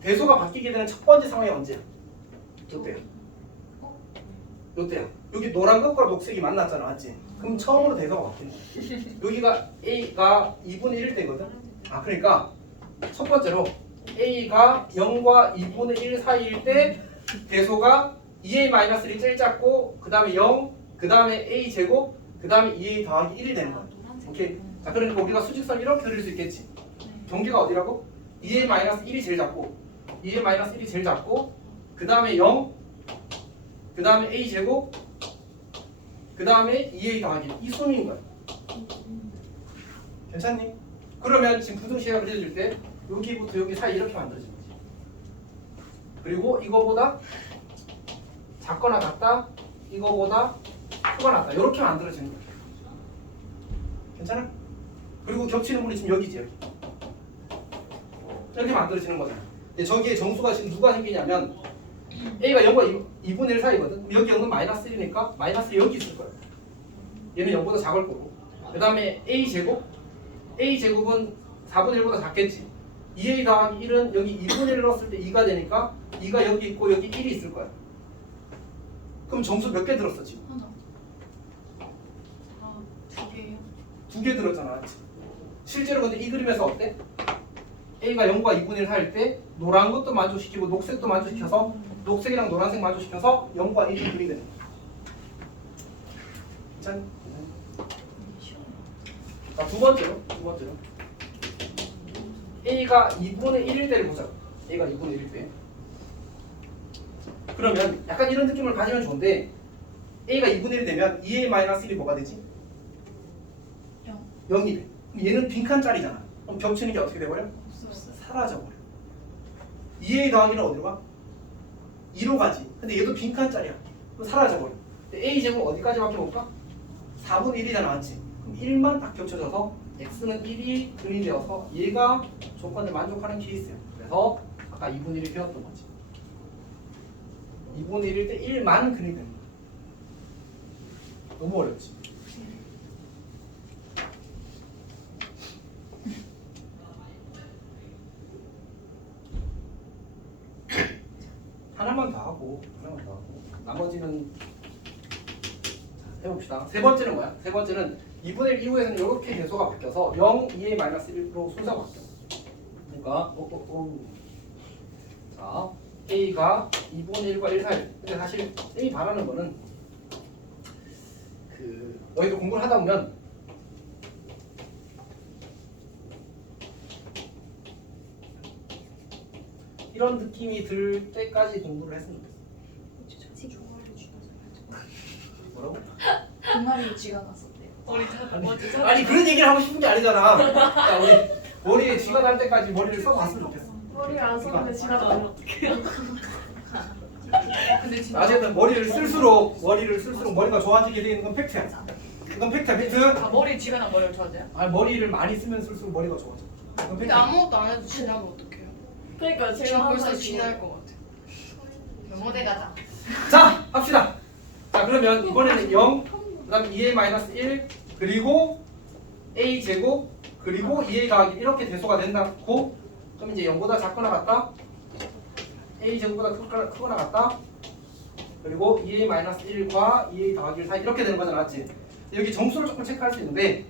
대소가 바뀌게 되는 첫 번째 상황이 언제야? 이때야. 여기 노란 것과 녹색이 만났잖아, 맞지? 그럼 처음으로 대소가 바뀌는 거야. 여기가 a가 2분의 1 되거든. 그러니까 첫 번째로 a가 0과 2분의 1 사이일 때 대소가 2a-1이 제일 작고 그 다음에 0, 그 다음에 a 제곱, 그 다음에 2a 더하기 1이 되는 거야. 오케이. 자, 그러니까 우리가 수직선 이렇게 그릴 수 있겠지. 경계가 어디라고? 2a-1이 제일 작고 2a-1이 제일 작고 그 다음에 0, 그 다음에 a 제곱, 그 다음에 2a 더하기 1. 이 순인 거야. 괜찮니? 그러면 지금 분수식이 그려질 때 여기부터 여기 사이 이렇게 만들어진 거지. 그리고 이거보다 작거나 같다, 이거보다 크거나 같다. 이렇게 만들어지는 거야. 괜찮아? 그리고 겹치는 물이 지금 여기지, 여기. 이렇게 만들어지는 거잖아. 근데 저기에 정수가 지금 누가 생기냐면 a가 0과 2분의 1 사이거든. 여기 0은 마이너스 1이니까 마이너스 여기 있을 거야. 얘는 0보다 작을 거고. 그 다음에 a 제곱은 4분의 1보다 작겠지. 2a 더하기 1은 여기 2분의 1을 넣었을 때 2가 되니까 2가 여기 있고 여기 1이 있을 거야. 그럼 점수 몇 개 들었어 지금? 하나. 아, 2개요? 2개 들었잖아. 실제로 근데 이 그림에서 어때? a가 0과 2분의 1 사이일 때 노란 것도 만족시키고 녹색도 만족시켜서 녹색이랑 노란색 만족시켜서 0과 1이 그리 되는 거야. 괜찮니? 자, 두 번째로 a가 2분의 1일 때를 보자. a가 2분의 1일 때. 그러면 약간 이런 느낌을 가지면 좋은데 A가 2분의 1이 되면 2A-1이 뭐가 되지? 0이 돼. 그럼 얘는 빈칸짜리잖아. 그럼 겹치는 게 어떻게 돼버려? 사라져버려. 2A 더하기는 어디로 가? 2로 가지. 근데 얘도 빈칸짜리야. 그럼 사라져버려. A 제곱 어디까지밖에 못 가? 4분의 1이잖아, 맞지? 그럼 1만 딱 겹쳐져서 x는 1이 근이 되어서 얘가 조건을 만족하는 케이스야. 그래서 아까 2분의 1이 되었던 거지. 2분의 1일 때 1만 근이 되는 거야. 너무 어렵지? 하나만 더 하고 나머지는 해봅시다. 세 번째는 뭐야? 세 번째는 2분의 1 이후에는 이렇게 계수가 바뀌어서 0, 2a-1로 순서가 바뀌어. 그러니까 자, a가 2분의 1과 1 사이. 근데 사실 쌤이 바라는 거는 너희도 공부를 하다 보면 이런 느낌이 들 때까지 공부를 했으면 좋겠어. 뭐라고? 동아리 쥐가 났었대요. 아니 그런 얘기를 하고 싶은 게 아니잖아. 야, 우리 머리에 쥐가 날 때까지 머리를 써봤으면 좋겠어. 머리를 안 썼는데 쥐가 나면 어떡해요? 근데 진짜 어쨌든 머리를 쓸수록 머리가 좋아지게 되는 건 팩트야. 그건 팩트야, 팩트. 다 머리 쥐가 나 머리가 좋아져요? 아 머리를 많이 쓰면 쓸수록 머리가 좋아져. 그건 근데 팩트야. 아무것도 안 해도 쥐나면 어떡해요? 그러니까 지금 제가 벌써 항상 쥐날 것 같아. 모대 가자. 자 합시다. 자 그러면 이번에는 0, 그다음 2a-1 그리고 a 제곱 그리고 2a 더하기 이렇게 대소가 된다고. 그럼 이제 0보다 작거나 같다. a 제곱보다 크거나 같다. 그리고 2a-1과 2a 더하기 1 사이 이렇게 되는 거잖아, 맞지? 여기 정수를 조금 체크할 수 있는데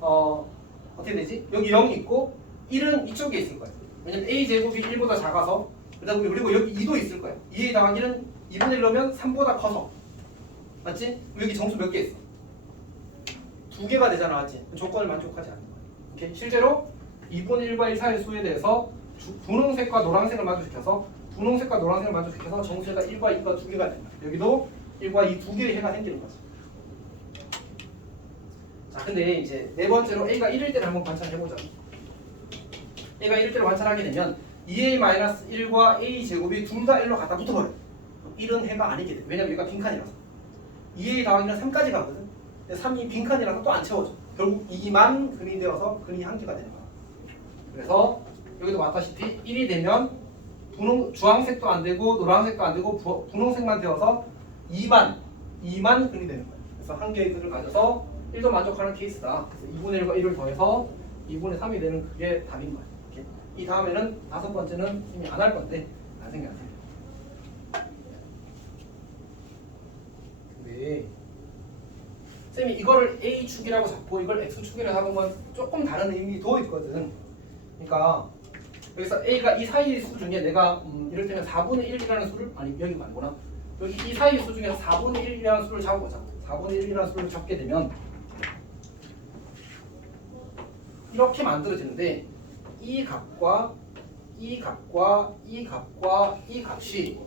어떻게 되지? 여기 0이 있고 1은 이쪽에 있을 거야. 왜냐면 a 제곱이 1보다 작아서. 그리고 여기 2도 있을 거야. 2a 더하기 1은 2분의 1로면 3보다 커서. 맞지? 여기 정수 몇 개 있어? 2개가 되잖아, 맞지? 조건을 만족하지 않는 거야. 오케이? 실제로 2분의 1과 1 사이의 수에 대해서 분홍색과 노란색을 마주시켜서 분홍색과 노란색을 마주시켜서 정수가 1과 2가 2개가 된다. 여기도 1과 2 2개의 해가 생기는 거지. 자, 근데 이제 네 번째로 a가 1일 때를 한번 관찰해보자. a가 1일 때를 관찰하게 되면 2a-1과 a 제곱이 둘 다 1로 갖다 붙어버려. 1은 해가 아니게 돼. 왜냐면 여기가 빈칸이라서. 2a 더하기는 3까지 가거든. 근데 3이 빈칸이라서 또 안 채워져. 결국 2만 근이 되어서 근이 한 개가 되는 거야. 그래서 여기도 봤다시피 1이 되면 주황색도 안 되고 노란색도 안 되고 분홍색만 되어서 2만 근이 되는 거야. 그래서 한 개의 근을 가져서 1도 만족하는 케이스다. 그래서 2분의 1과 1을 더해서 2분의 3이 되는 그게 답인 거야. 이렇게. 이 다음에는 다섯 번째는 이미 안 할 건데 안 생겨. 근데 쌤이 이거를 A축이라고 잡고 이걸 X축이라고 잡으면 조금 다른 의미도 있거든. 그러니까 여기서 A가 이 사이의 수 중에 내가 이를테면 4분의 1이라는 수를 여기 말고나 여기 이 사이의 수 중에서 4분의 1이라는 수를 잡아보자. 4분의 1이라는 수를 잡게 되면 이렇게 만들어지는데 이 값과 이 값과 이 값과 이 값이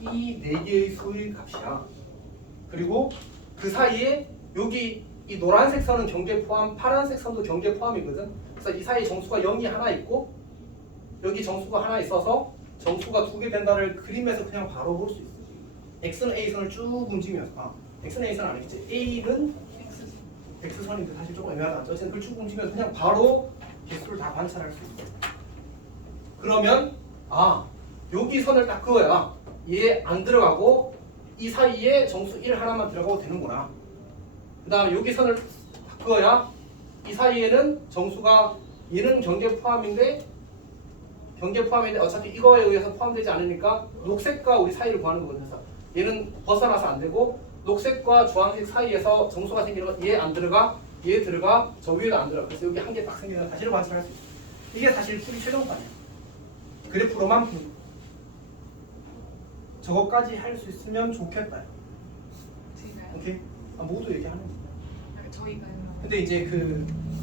이 네 개의 수의 값이야. 그리고 그 사이에 여기 이 노란색 선은 경계 포함, 파란색 선도 경계 포함이거든. 그래서 이 사이에 정수가 0이 하나 있고 여기 정수가 하나 있어서 정수가 2개 된다를 그림에서 그냥 바로 볼 수 있어. x는 a선을 쭉 움직이면서 x는 a선 아니겠지. a는 x선인데 사실 조금 애매하다. 어쨌든 그걸 쭉 움직이면서 그냥 바로 개수를 다 관찰할 수 있어. 그러면 여기 선을 딱 그어야 얘 안 들어가고 이 사이에 정수 1 하나만 들어가도 되는구나. 그 다음에 여기 선을 그어야 이 사이에는 정수가 얘는 경계 포함인데 어차피 이거에 의해서 포함되지 않으니까 녹색과 우리 사이를 구하는 거거든요. 그래서 얘는 벗어나서 안 되고 녹색과 주황색 사이에서 정수가 생기는 건 얘 안 들어가, 얘 들어가, 저 위에도 안 들어가. 그래서 여기 한 개 딱 생기면 사실을 관찰할 수 있어. 이게 사실 풀이 최종판이야. 그래프로만 푸는 거. 저거까지 할 수 있으면 좋겠다. 저희가요? 오케이? 모두 얘기하는 거야. 저희가요. 근데 이제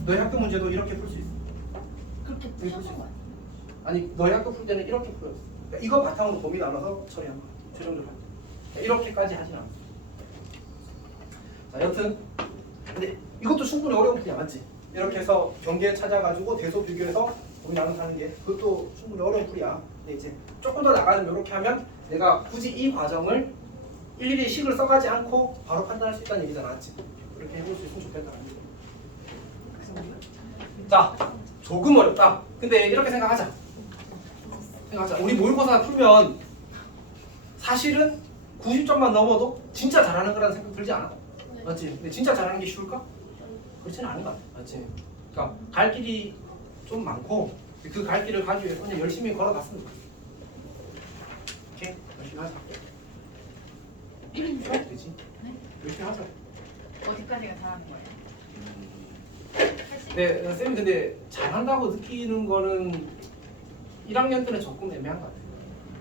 너희 학교 문제도 이렇게 풀 수 있어. 그렇게 푸셨던 거 아니에요? 아니 너희 학교 풀 때는 이렇게 풀었어. 그러니까 이거 바탕으로 범위 나눠서 처리한 거야. 최종적으로 할 때. 이렇게까지 하진 않아. 자, 여튼 근데 이것도 충분히 어려운 풀이야, 맞지? 이렇게 해서 경계에 찾아가지고 대소 비교해서 고민하면서 하는 게 그것도 충분히 어려운 풀이야. 근데 이제 조금 더 나가면 이렇게 하면 내가 굳이 이 과정을 일일이 식을 써가지 않고 바로 판단할 수 있다는 얘기잖아, 맞지? 그렇게 해볼 수 있으면 좋겠다는 얘기. 자, 조금 어렵다. 근데 이렇게 생각하자. 우리 모의고사 풀면 사실은 90점만 넘어도 진짜 잘하는 거라는 생각 들지 않아? 맞지? 근데 진짜 잘하는 게 쉬울까? 그렇지는 않은 것 같아. 맞지? 그러니까 갈 길이 좀 많고 그 갈 길을 가기 위해서 그냥 열심히 걸어갔으면 좋겠어. 오케이? 열심히 하자. 되지? 열심히 하자. 어디까지가 잘하는 거예요? 네, 쌤이 근데 잘한다고 느끼는 거는 1학년 때는 조금 애매한 것 같아요.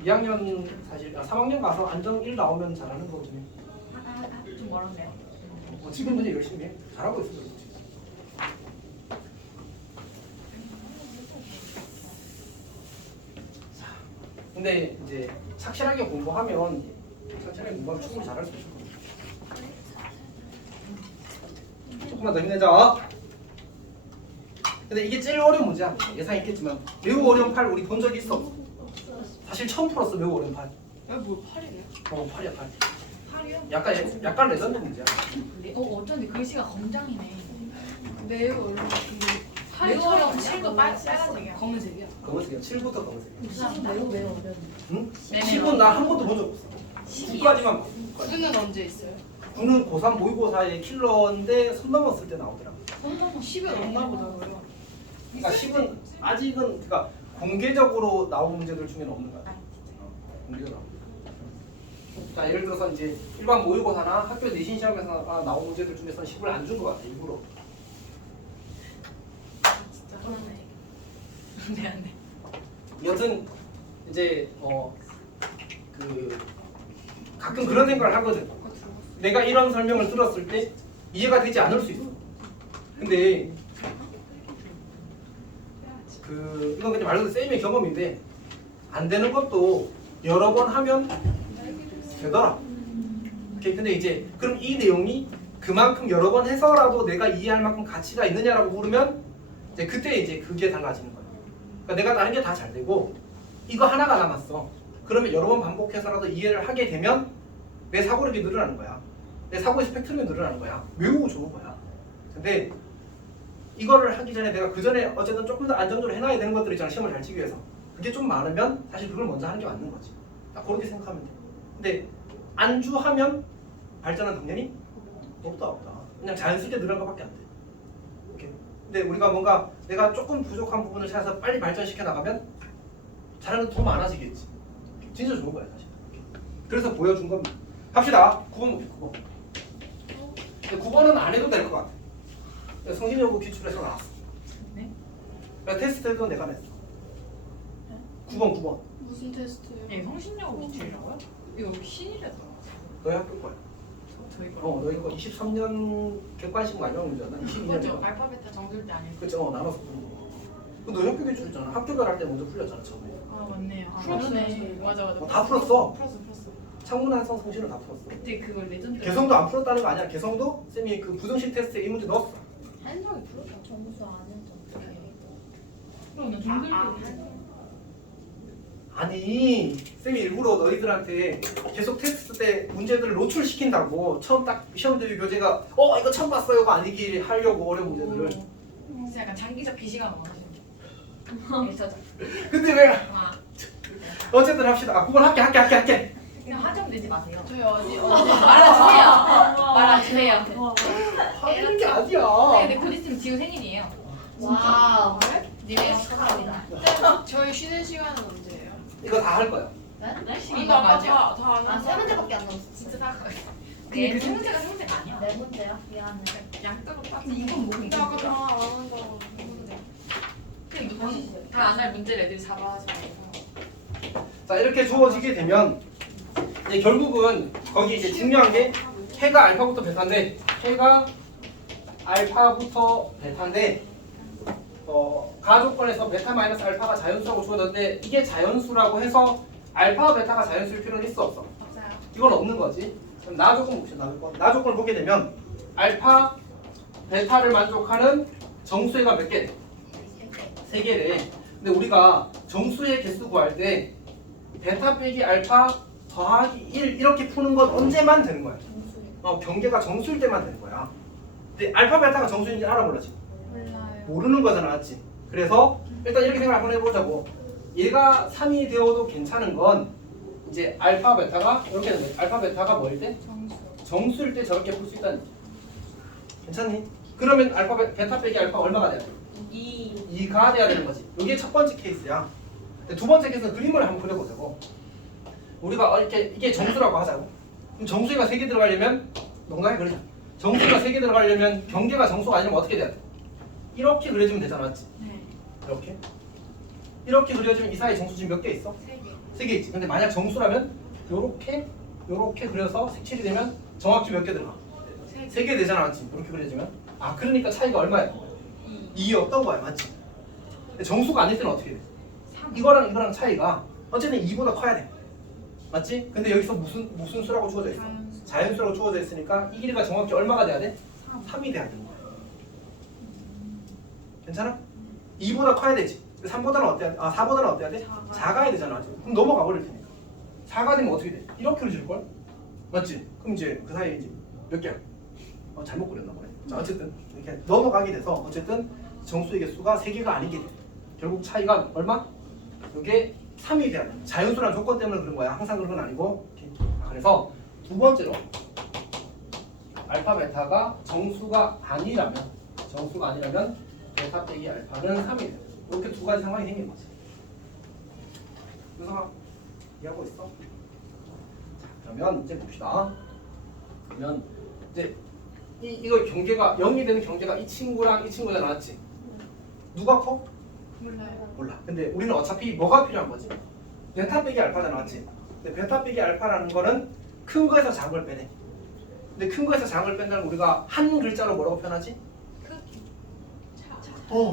2학년 사실 3학년 가서 안정 1 나오면 잘하는 거거든요. 좀 멀었네요. 지금 그냥 열심히 해. 잘하고 있어. 그렇지. 자, 근데 이제 착실하게 공부하면 충분히 잘할 수 있을 거예요. 조금만 더 힘내자. 근데 이게 제일 어려운 문제야. 예상 있겠지만 매우 어려운 팔 우리 본 적이 있어? 사실 처음 풀었어. 매우 어려운 팔. 뭐 8이래요? 8이야 8. 8이요? 약간 레전드 문제야. 어쩐지 글씨가 검장이네. 매우 어려운 근데 매우 어려운 7도 빨간색이야. 검은색이야. 검은색이야. 7부터 검은색이야. 매우 어려워. 응? 네네. 10은 나 한 번도 본 적 없어. 9까지만 봐. 9는 언제 있어요? 9는 고3 모의고사의 킬러인데 손 넘었을 때 나오더라고. 10은 없나 보다고요. 그러니까 10은 아직은 그러니까 공개적으로 나온 문제들 중에는 없는 것 같아. 공개적으로. 자, 예를 들어서 이제 일반 모의고사나 학교 내신 시험에서 나온 문제들 중에서는 10을 안 준 것 같아. 일부러. 진짜 네, 안 돼. 여튼 이제 그 가끔 그런 생각을 하거든. 내가 이런 설명을 들었을 때 이해가 되지 않을 수 있어. 근데 이건 그냥 말 그대로 쌤의 경험인데 안 되는 것도 여러 번 하면 되더라. 오케이. 근데 이제 그럼 이 내용이 그만큼 여러 번 해서라도 내가 이해할 만큼 가치가 있느냐라고 물으면 이제 그때 이제 그게 달라지는 거야. 그러니까 내가 다른 게 다 잘 되고 이거 하나가 남았어. 그러면 여러 번 반복해서라도 이해를 하게 되면 내 사고력이 늘어나는 거야. 내 사고의 스펙트럼이 늘어나는 거야. 매우 좋은 거야. 근데 이거를 하기 전에 내가 그 전에 어쨌든 조금 더 안정적으로 해놔야 되는 것들 있잖아. 시험을 잘 치기 위해서. 그게 좀 많으면 사실 그걸 먼저 하는 게 맞는 거지. 딱 그렇게 생각하면 돼. 근데 안주하면 발전은 당연히 없다. 그냥 자연스럽게 늘어난 것밖에 안 돼. 오케이. 근데 우리가 뭔가 내가 조금 부족한 부분을 찾아서 빨리 발전시켜 나가면 잘하는 더 많아지겠지. 진짜 좋은 거야 사실. 그래서 보여준 겁니다. 합시다. 9번 봅시다. 9번. 9번은 안 해도 될 것 같아. 성신여고 기출에서 나왔어. 네? 테스트 해도 내가 냈어. 9번. 무슨 테스트예요? 네, 성신여고 기출이라고요? 이거 신이랬더라. 너희 학교 거야. 저희 거. 너희 거 23년 객관식 마지막 문제였나? 22년. 맞죠? 알파벳 정글 때 아니에요? 그쵸. 나눠서 푸는 거. 너희 학교 기출이잖아. 학교별 할 때 먼저 풀렸잖아 처음에. 아 맞네요. 아, 풀었어요, 그러네. 저희. 맞아. 다 풀었어. 풀었어. 창문한성 성신을 다 풀었어. 그때 그거 레전드. 개성도 안 풀었다는 거 아니야. 개성도 쌤이 그 부등식 테스트에 이 문제 넣었어. 한성이 풀었다. 정수 안 했잖아. 그러네. 정글 아니 쌤이 일부러 너희들한테 계속 테스트 때 문제들을 노출시킨다고. 처음 딱 시험 대비 교재가 이거 처음 봤어요가 아니길 하려고 어려운 문제들을. 진짜 약간 장기적 기시감 원하시는. 일서적. 근데 왜 아, 어쨌든 합시다. 9번 할게. 그냥 하점 내지 마세요. 저희 어디 말아주세요. 하는 게 아니야. 네, 근데 곧 있으면 지우 생일이에요. 와우. 님의 축하합니다. 저희 쉬는 시간은 언제예요? 이거 다 할 거야. 이거 아까 다안 아, 세 문제밖에 안 남았어. 진짜 사과해. 근데 그 세 문제가 세 문제가 아니야. 네 문제야? 미안해. 양쪽으로 딱. 근데 이건 뭐? 근데 아까 다안 한다고. 다안 할 문제를 애들이 잡아서. 자 이렇게 주어지게 되면 이제 결국은 거기 이제 중요한 게 해가 알파부터 베타인데 해가 알파부터 베타인데 가조건에서 베타 마이너스 알파가 자연수라고 주어졌는데 이게 자연수라고 해서 알파 베타가 자연수일 필요는 있어 없어? 없어요. 이건 없는 거지. 그럼 나 조건 봅시다. 나 조건을 보게 되면 알파, 베타를 만족하는 정수회가 몇 개 돼? 3개래. 근데 우리가 정수의 개수 구할 때 베타 빼기 알파 더하기 1 이렇게 푸는 건 언제만 되는 거야? 경계가 정수일 때만 되는 거야. 근데 알파, 베타가 정수인지 알아 몰라 지금? 몰라요. 모르는 거잖아, 맞지? 그래서 일단 이렇게 생각 한번 해보자고. 얘가 3이 되어도 괜찮은 건 이제 알파, 베타가 이렇게 되는 거야. 알파, 베타가 뭐일 때? 정수. 정수일 때 저렇게 풀 수 있다는 거지. 괜찮니? 그러면 알파, 베타 빼기 알파 얼마가 돼야 돼? 2가 돼야 되는 거지. 이게 첫 번째 케이스야. 근데 두 번째 케이스는 그림을 한번 그려보자고. 우리가 이렇게 이게 정수라고 하자고. 그럼 정수가 3개 들어가려면 농담해 그러자. 정수가 3개 들어가려면 경계가 정수가 아니면 어떻게 돼야 돼? 이렇게 그려주면 되잖아, 맞지? 네. 이렇게. 이렇게 그려주면 이 사이 정수 지금 몇 개 있어? 3개. 3개 있지. 근데 만약 정수라면 요렇게 그려서 색칠이 되면 정확히 몇 개 들어가? 3개 되잖아, 맞지? 이렇게 그려주면. 아, 그러니까 차이가 얼마야? 2였던 거야, 맞지? 근데 정수가 아닐 때는 어떻게 돼? 이거랑 차이가 어쨌든 2보다 커야 돼, 맞지? 근데 여기서 무슨 수라고 주어져 있어? 자연수라고 주어져 있으니까 이 길이가 정확히 얼마가 돼야 돼? 3이 돼야 되는 거야. 괜찮아? 2보다 커야 되지. 3보다는 어때야 돼? 4보다는 어때야 돼? 작아야 되잖아, 맞지? 그럼 넘어가 버릴 테니까. 4가 되면 어떻게 돼? 이렇게 그려질 걸? 맞지? 그럼 이제 그 사이에 이제 몇 개야? 잘못 그렸나 보네. 자, 어쨌든 이렇게 넘어가게 돼서 어쨌든 정수의 개수가 3개가 아니게 돼. 결국 차이가 얼마? 이게 3이 돼야 돼. 자연수란 조건 때문에 그런 거야. 항상 그런 건 아니고. 그래서 두 번째로 알파 베타가 정수가 아니라면 베타 빼기 알파는 3이 돼. 이렇게 두 가지 상황이 생긴 거지. 유성아 이해하고 있어? 자, 그러면 이제 봅시다. 그러면 이제 이거 경계가 0이 되는 경계가 이 친구랑 이 친구가 나왔지? 누가 커? 몰라요. 몰라. 근데 우리는 어차피 뭐가 필요한 거지? 베타 빼기 알파가 나왔지? 근데 베타 빼기 알파라는 거는 큰 거에서 작은 걸 빼내. 근데 큰 거에서 작은 걸 뺀다는 우리가 한 글자로 뭐라고 표현하지?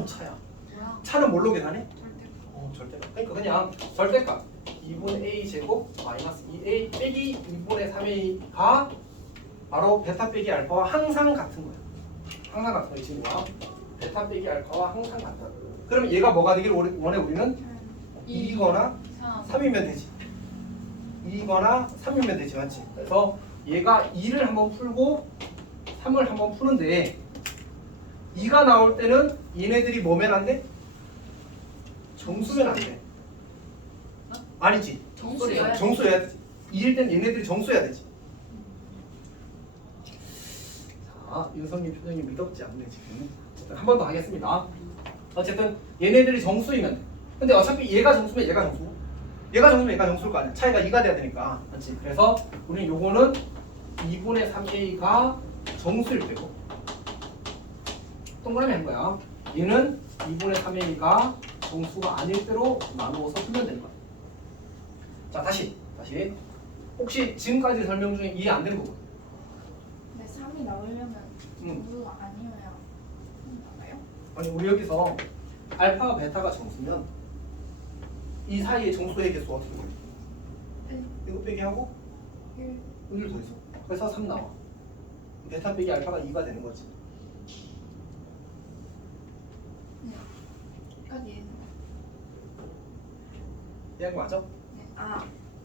차야. 뭐야? 차는 뭘로 계산해? 절대. 절대값. 그러니까 그냥 절대값 2분의 a 제곱 마이너스 2a 빼기 2분의 3a가 바로 베타 빼기 알파와 항상 같은 거야. 항상 같은 거 이 친구가 베타 빼기 알파와 항상 같다. 그러면 얘가 뭐가 되기를 원해 우리는? 2거나 3이면 되지. 2거나 3이면 되지, 맞지? 그래서 얘가 2를 한번 풀고 3을 한번 푸는데 2가 나올 때는 얘네들이 뭐면 안 돼? 정수면 안 돼. 아니지. 정수여야 돼. 정수여야 되지. 2일 때는 얘네들이 정수여야 되지. 자, 윤성님 표정이 미덥지 않네 지금. 한 번 더 하겠습니다. 어쨌든 얘네들이 정수이면 돼. 근데 어차피 얘가 정수면 얘가 정수. 얘가 정수면 얘가 정수일 거 아니야. 차이가 2가 돼야 되니까. 맞지? 그래서 우리는 요거는 2분의 3a가 정수일 때고 동그라미 한 거야. 얘는 2분의 3a가 정수가 아닐 때로 나누어서 풀면 되는 거야. 자, 다시. 혹시 지금까지 설명 중에 이해 안 되는 부분? 근데 3이 나오려면 정수가 아니어야 나와요? 아니, 우리 여기서 알파와 베타가 정수면 이 사이에 정수의 개수 어떻게 돼? 1. 이거 빼기 하고 1. 1을 더해서. 그래서 3 나와. 베타 빼기 알파가 2가 되는 거지. 여기까지. 이해한 거 맞아? 네.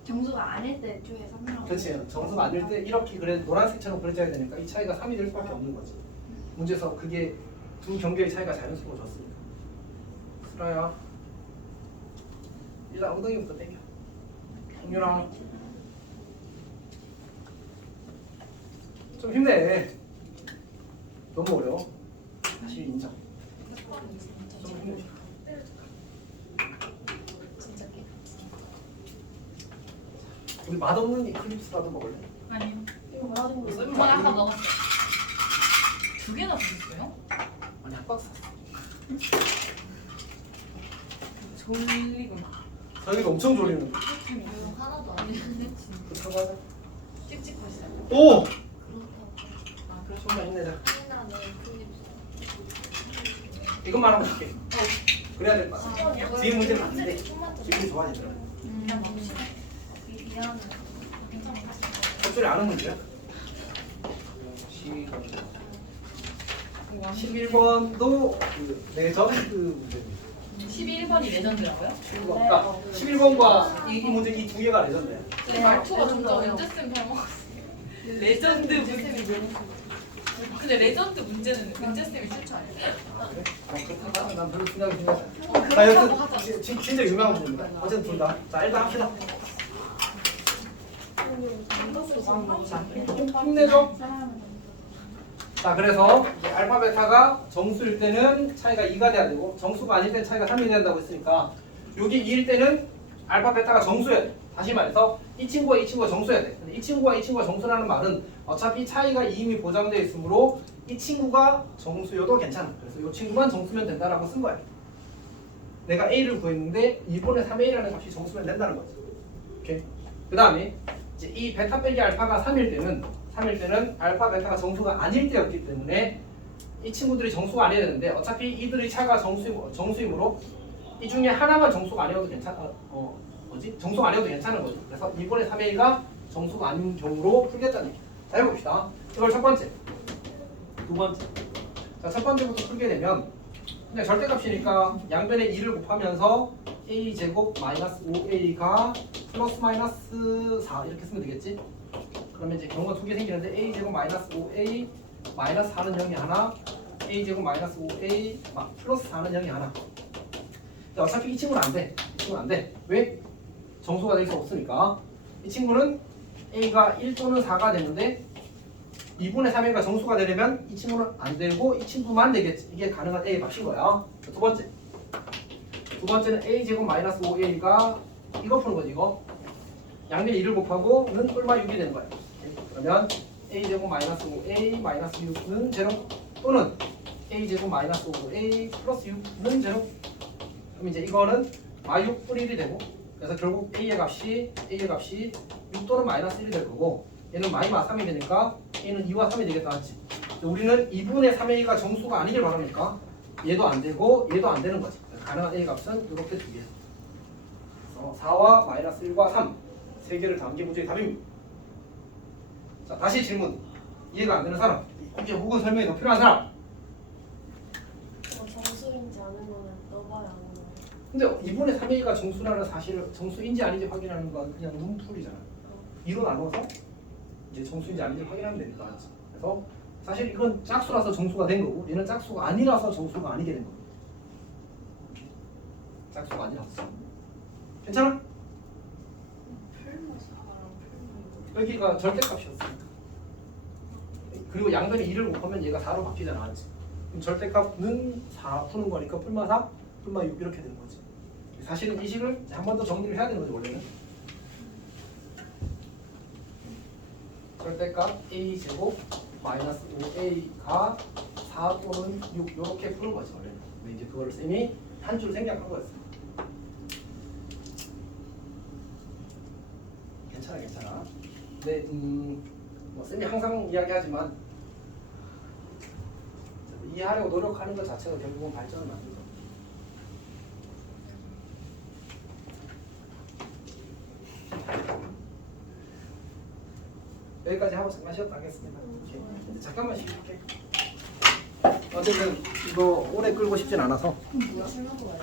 정수가 아닐 때 애초에 3이라고. 그렇지. 정수가 아닐 때 이렇게 그래 노란색처럼 그려져야 되니까 이 차이가 3이 될 수밖에 없는 거지. 문제에서 그게 두 경계의 차이가 자연스러워졌으니까. 슬아야. 일단 엉덩이부터 당겨. 홍윤아. 좀 힘내. 너무 어려워. 다시 인정. 좀 힘내. 우리 맛없는 이클립스라도 먹을래? 아니요. 이거 뭐라도 모르겠어. 저는 아까 먹었어요. 2개나 주셨어요? 아니 한 박스 샀어. 졸리구나. 저희가 엄청 졸리는 거. 하나도 안 되는데 진짜. 그거 하자. 찝찝하시죠? 오! 아, 그렇죠. 좀만 힘내자. 하나는 클립스. 이것만 하고 줄게. 그래야 될 것 같아. 뒤에 문제는 아닌데 기분이 좋아지더라. 그냥 먹시네. 미안해. 괜찮아. 목소리 아는 문제야? 11번도 그 레전드 문제입니다. 11번이 레전드라고요? 그러니까 11번과 이 문제 이 두 개가 레전드야. 제 말투가 점점 은재쌤 닮아갔어요. 레전드 문제. 근데 레전드 문제는 은재쌤이 출처 아니에요? 그렇다고 난 별로 생각이 들지 않아. 자, 그렇다고 하자. 여튼 진짜 유명한 문제입니다. 어쨌든 둘 다. 자, 일단 합시다. 자, 힘내죠. 자, 그래서 이제 알파 베타가 정수일 때는 차이가 2가 돼야 되고 정수가 아닐 때는 차이가 3이 된다고 했으니까 여기 2일 때는 알파 베타가 정수여야 돼. 다시 말해서 이 친구와 이 친구가 정수여야 돼. 근데 이 친구와 이 친구가 정수라는 말은 어차피 차이가 이미 보장되어 있으므로 이 친구가 정수여도 괜찮아. 그래서 이 친구만 정수면 된다라고 쓴 거야. 내가 A를 구했는데 2분의 3A라는 값이 정수면 된다는 거지. 오케이. 그 다음에 이제 이 베타 빼기 알파가 3일 때는 알파 베타가 정수가 아닐 때였기 때문에 이 친구들이 정수가 아니어야 되는데 어차피 이들의 차가 정수이므로 이 중에 하나만 정수가 아니어도 정수가 아니어도 괜찮은 거죠. 그래서 2분의 3A가 정수가 아닌 경우로 풀겠다는 얘기. 자, 해봅시다. 이걸 첫 번째, 두 번째. 자, 첫 번째부터 풀게 되면 그냥 절대값이니까 양변에 2를 곱하면서 A 제곱 마이너스 5A가 플러스 마이너스 4 이렇게 쓰면 되겠지? 그러면 이제 경우가 두 개 생기는데 A 제곱 마이너스 5A 마이너스 4는 0이 하나, A 제곱 마이너스 5A 플러스 4는 0이 하나. 근데 어차피 이 친구는 안 돼. 이 친구는 안 돼. 왜? 정수가 될 수 없으니까. 이 친구는 A가 1 또는 4가 되는데 2분의 3A가 정수가 되려면 이 친구는 안 되고 이 친구만 되겠지. 이게 가능한 A의 값인 거야. 두 번째. 두 번째는 A 제곱 마이너스 5A가 이거 푸는 거지 이거. 양변에 2를 곱하고는 얼마 6이 되는 거야. 그러면 A 제곱 마이너스 5A 마이너스 6는 제로 또는 A 제곱 마이너스 5A 플러스 6는 제로. 그럼 이제 이거는 마이육 뿌리 1이 되고 그래서 결국 A의 값이 6 또는 마이너스 1이 될 거고 얘는 마이너스 3이 되니까 A는 2와 3이 되겠다 했지. 우리는 2분의 3A가 정수가 아니길 바라니까 얘도 안 되고 얘도 안 되는 거지. 가능한 A 값은 이렇게 두 개. 그래서 4와 마이너스 1과 3 세 개를 담은 게 문제의 답입니다. 자, 다시 질문. 이해가 안 되는 사람, 이게 혹은 설명이 더 필요한 사람. 정수인지 아는 거는 넣어봐야 아는 거예요. 근데 2분의 3A가 정수라는 사실을 정수인지 아닌지 확인하는 건 그냥 문풀이잖아. 이로 나눠서 이제 정수인지 아닌지 확인하면 되니까. 그래서 사실 이건 짝수라서 정수가 된 거고 얘는 짝수가 아니라서 정수가 아니게 된 거고. 짝수가 아니라서. 괜찮아? 여기가 절대값이었으니까. 그리고 양변에 2를 곱하면 얘가 4로 바뀌잖아. 그럼 절대값은 4 푸는 거니까 풀마 4, 풀마 6 이렇게 되는 거지. 사실은 이 식을 한 번 더 정리를 해야 되는 거지 원래는. 절대값 A 제곱 마이너스 5A가 4 또는 6 이렇게 푸는 거지 원래는. 근데 이제 그거를 쌤이 한 줄 생략한 거였어. 괜찮아. 근데 뭐 쌤이 항상 이야기하지만 이해하려고 노력하는 것 자체가 결국은 발전을 만들죠. 여기까지 하고 잠깐 쉬었다 하겠습니다. 이제 잠깐만 쉴게. 어쨌든 이거 오래 끌고 싶진 않아서. 술 먹고 와요.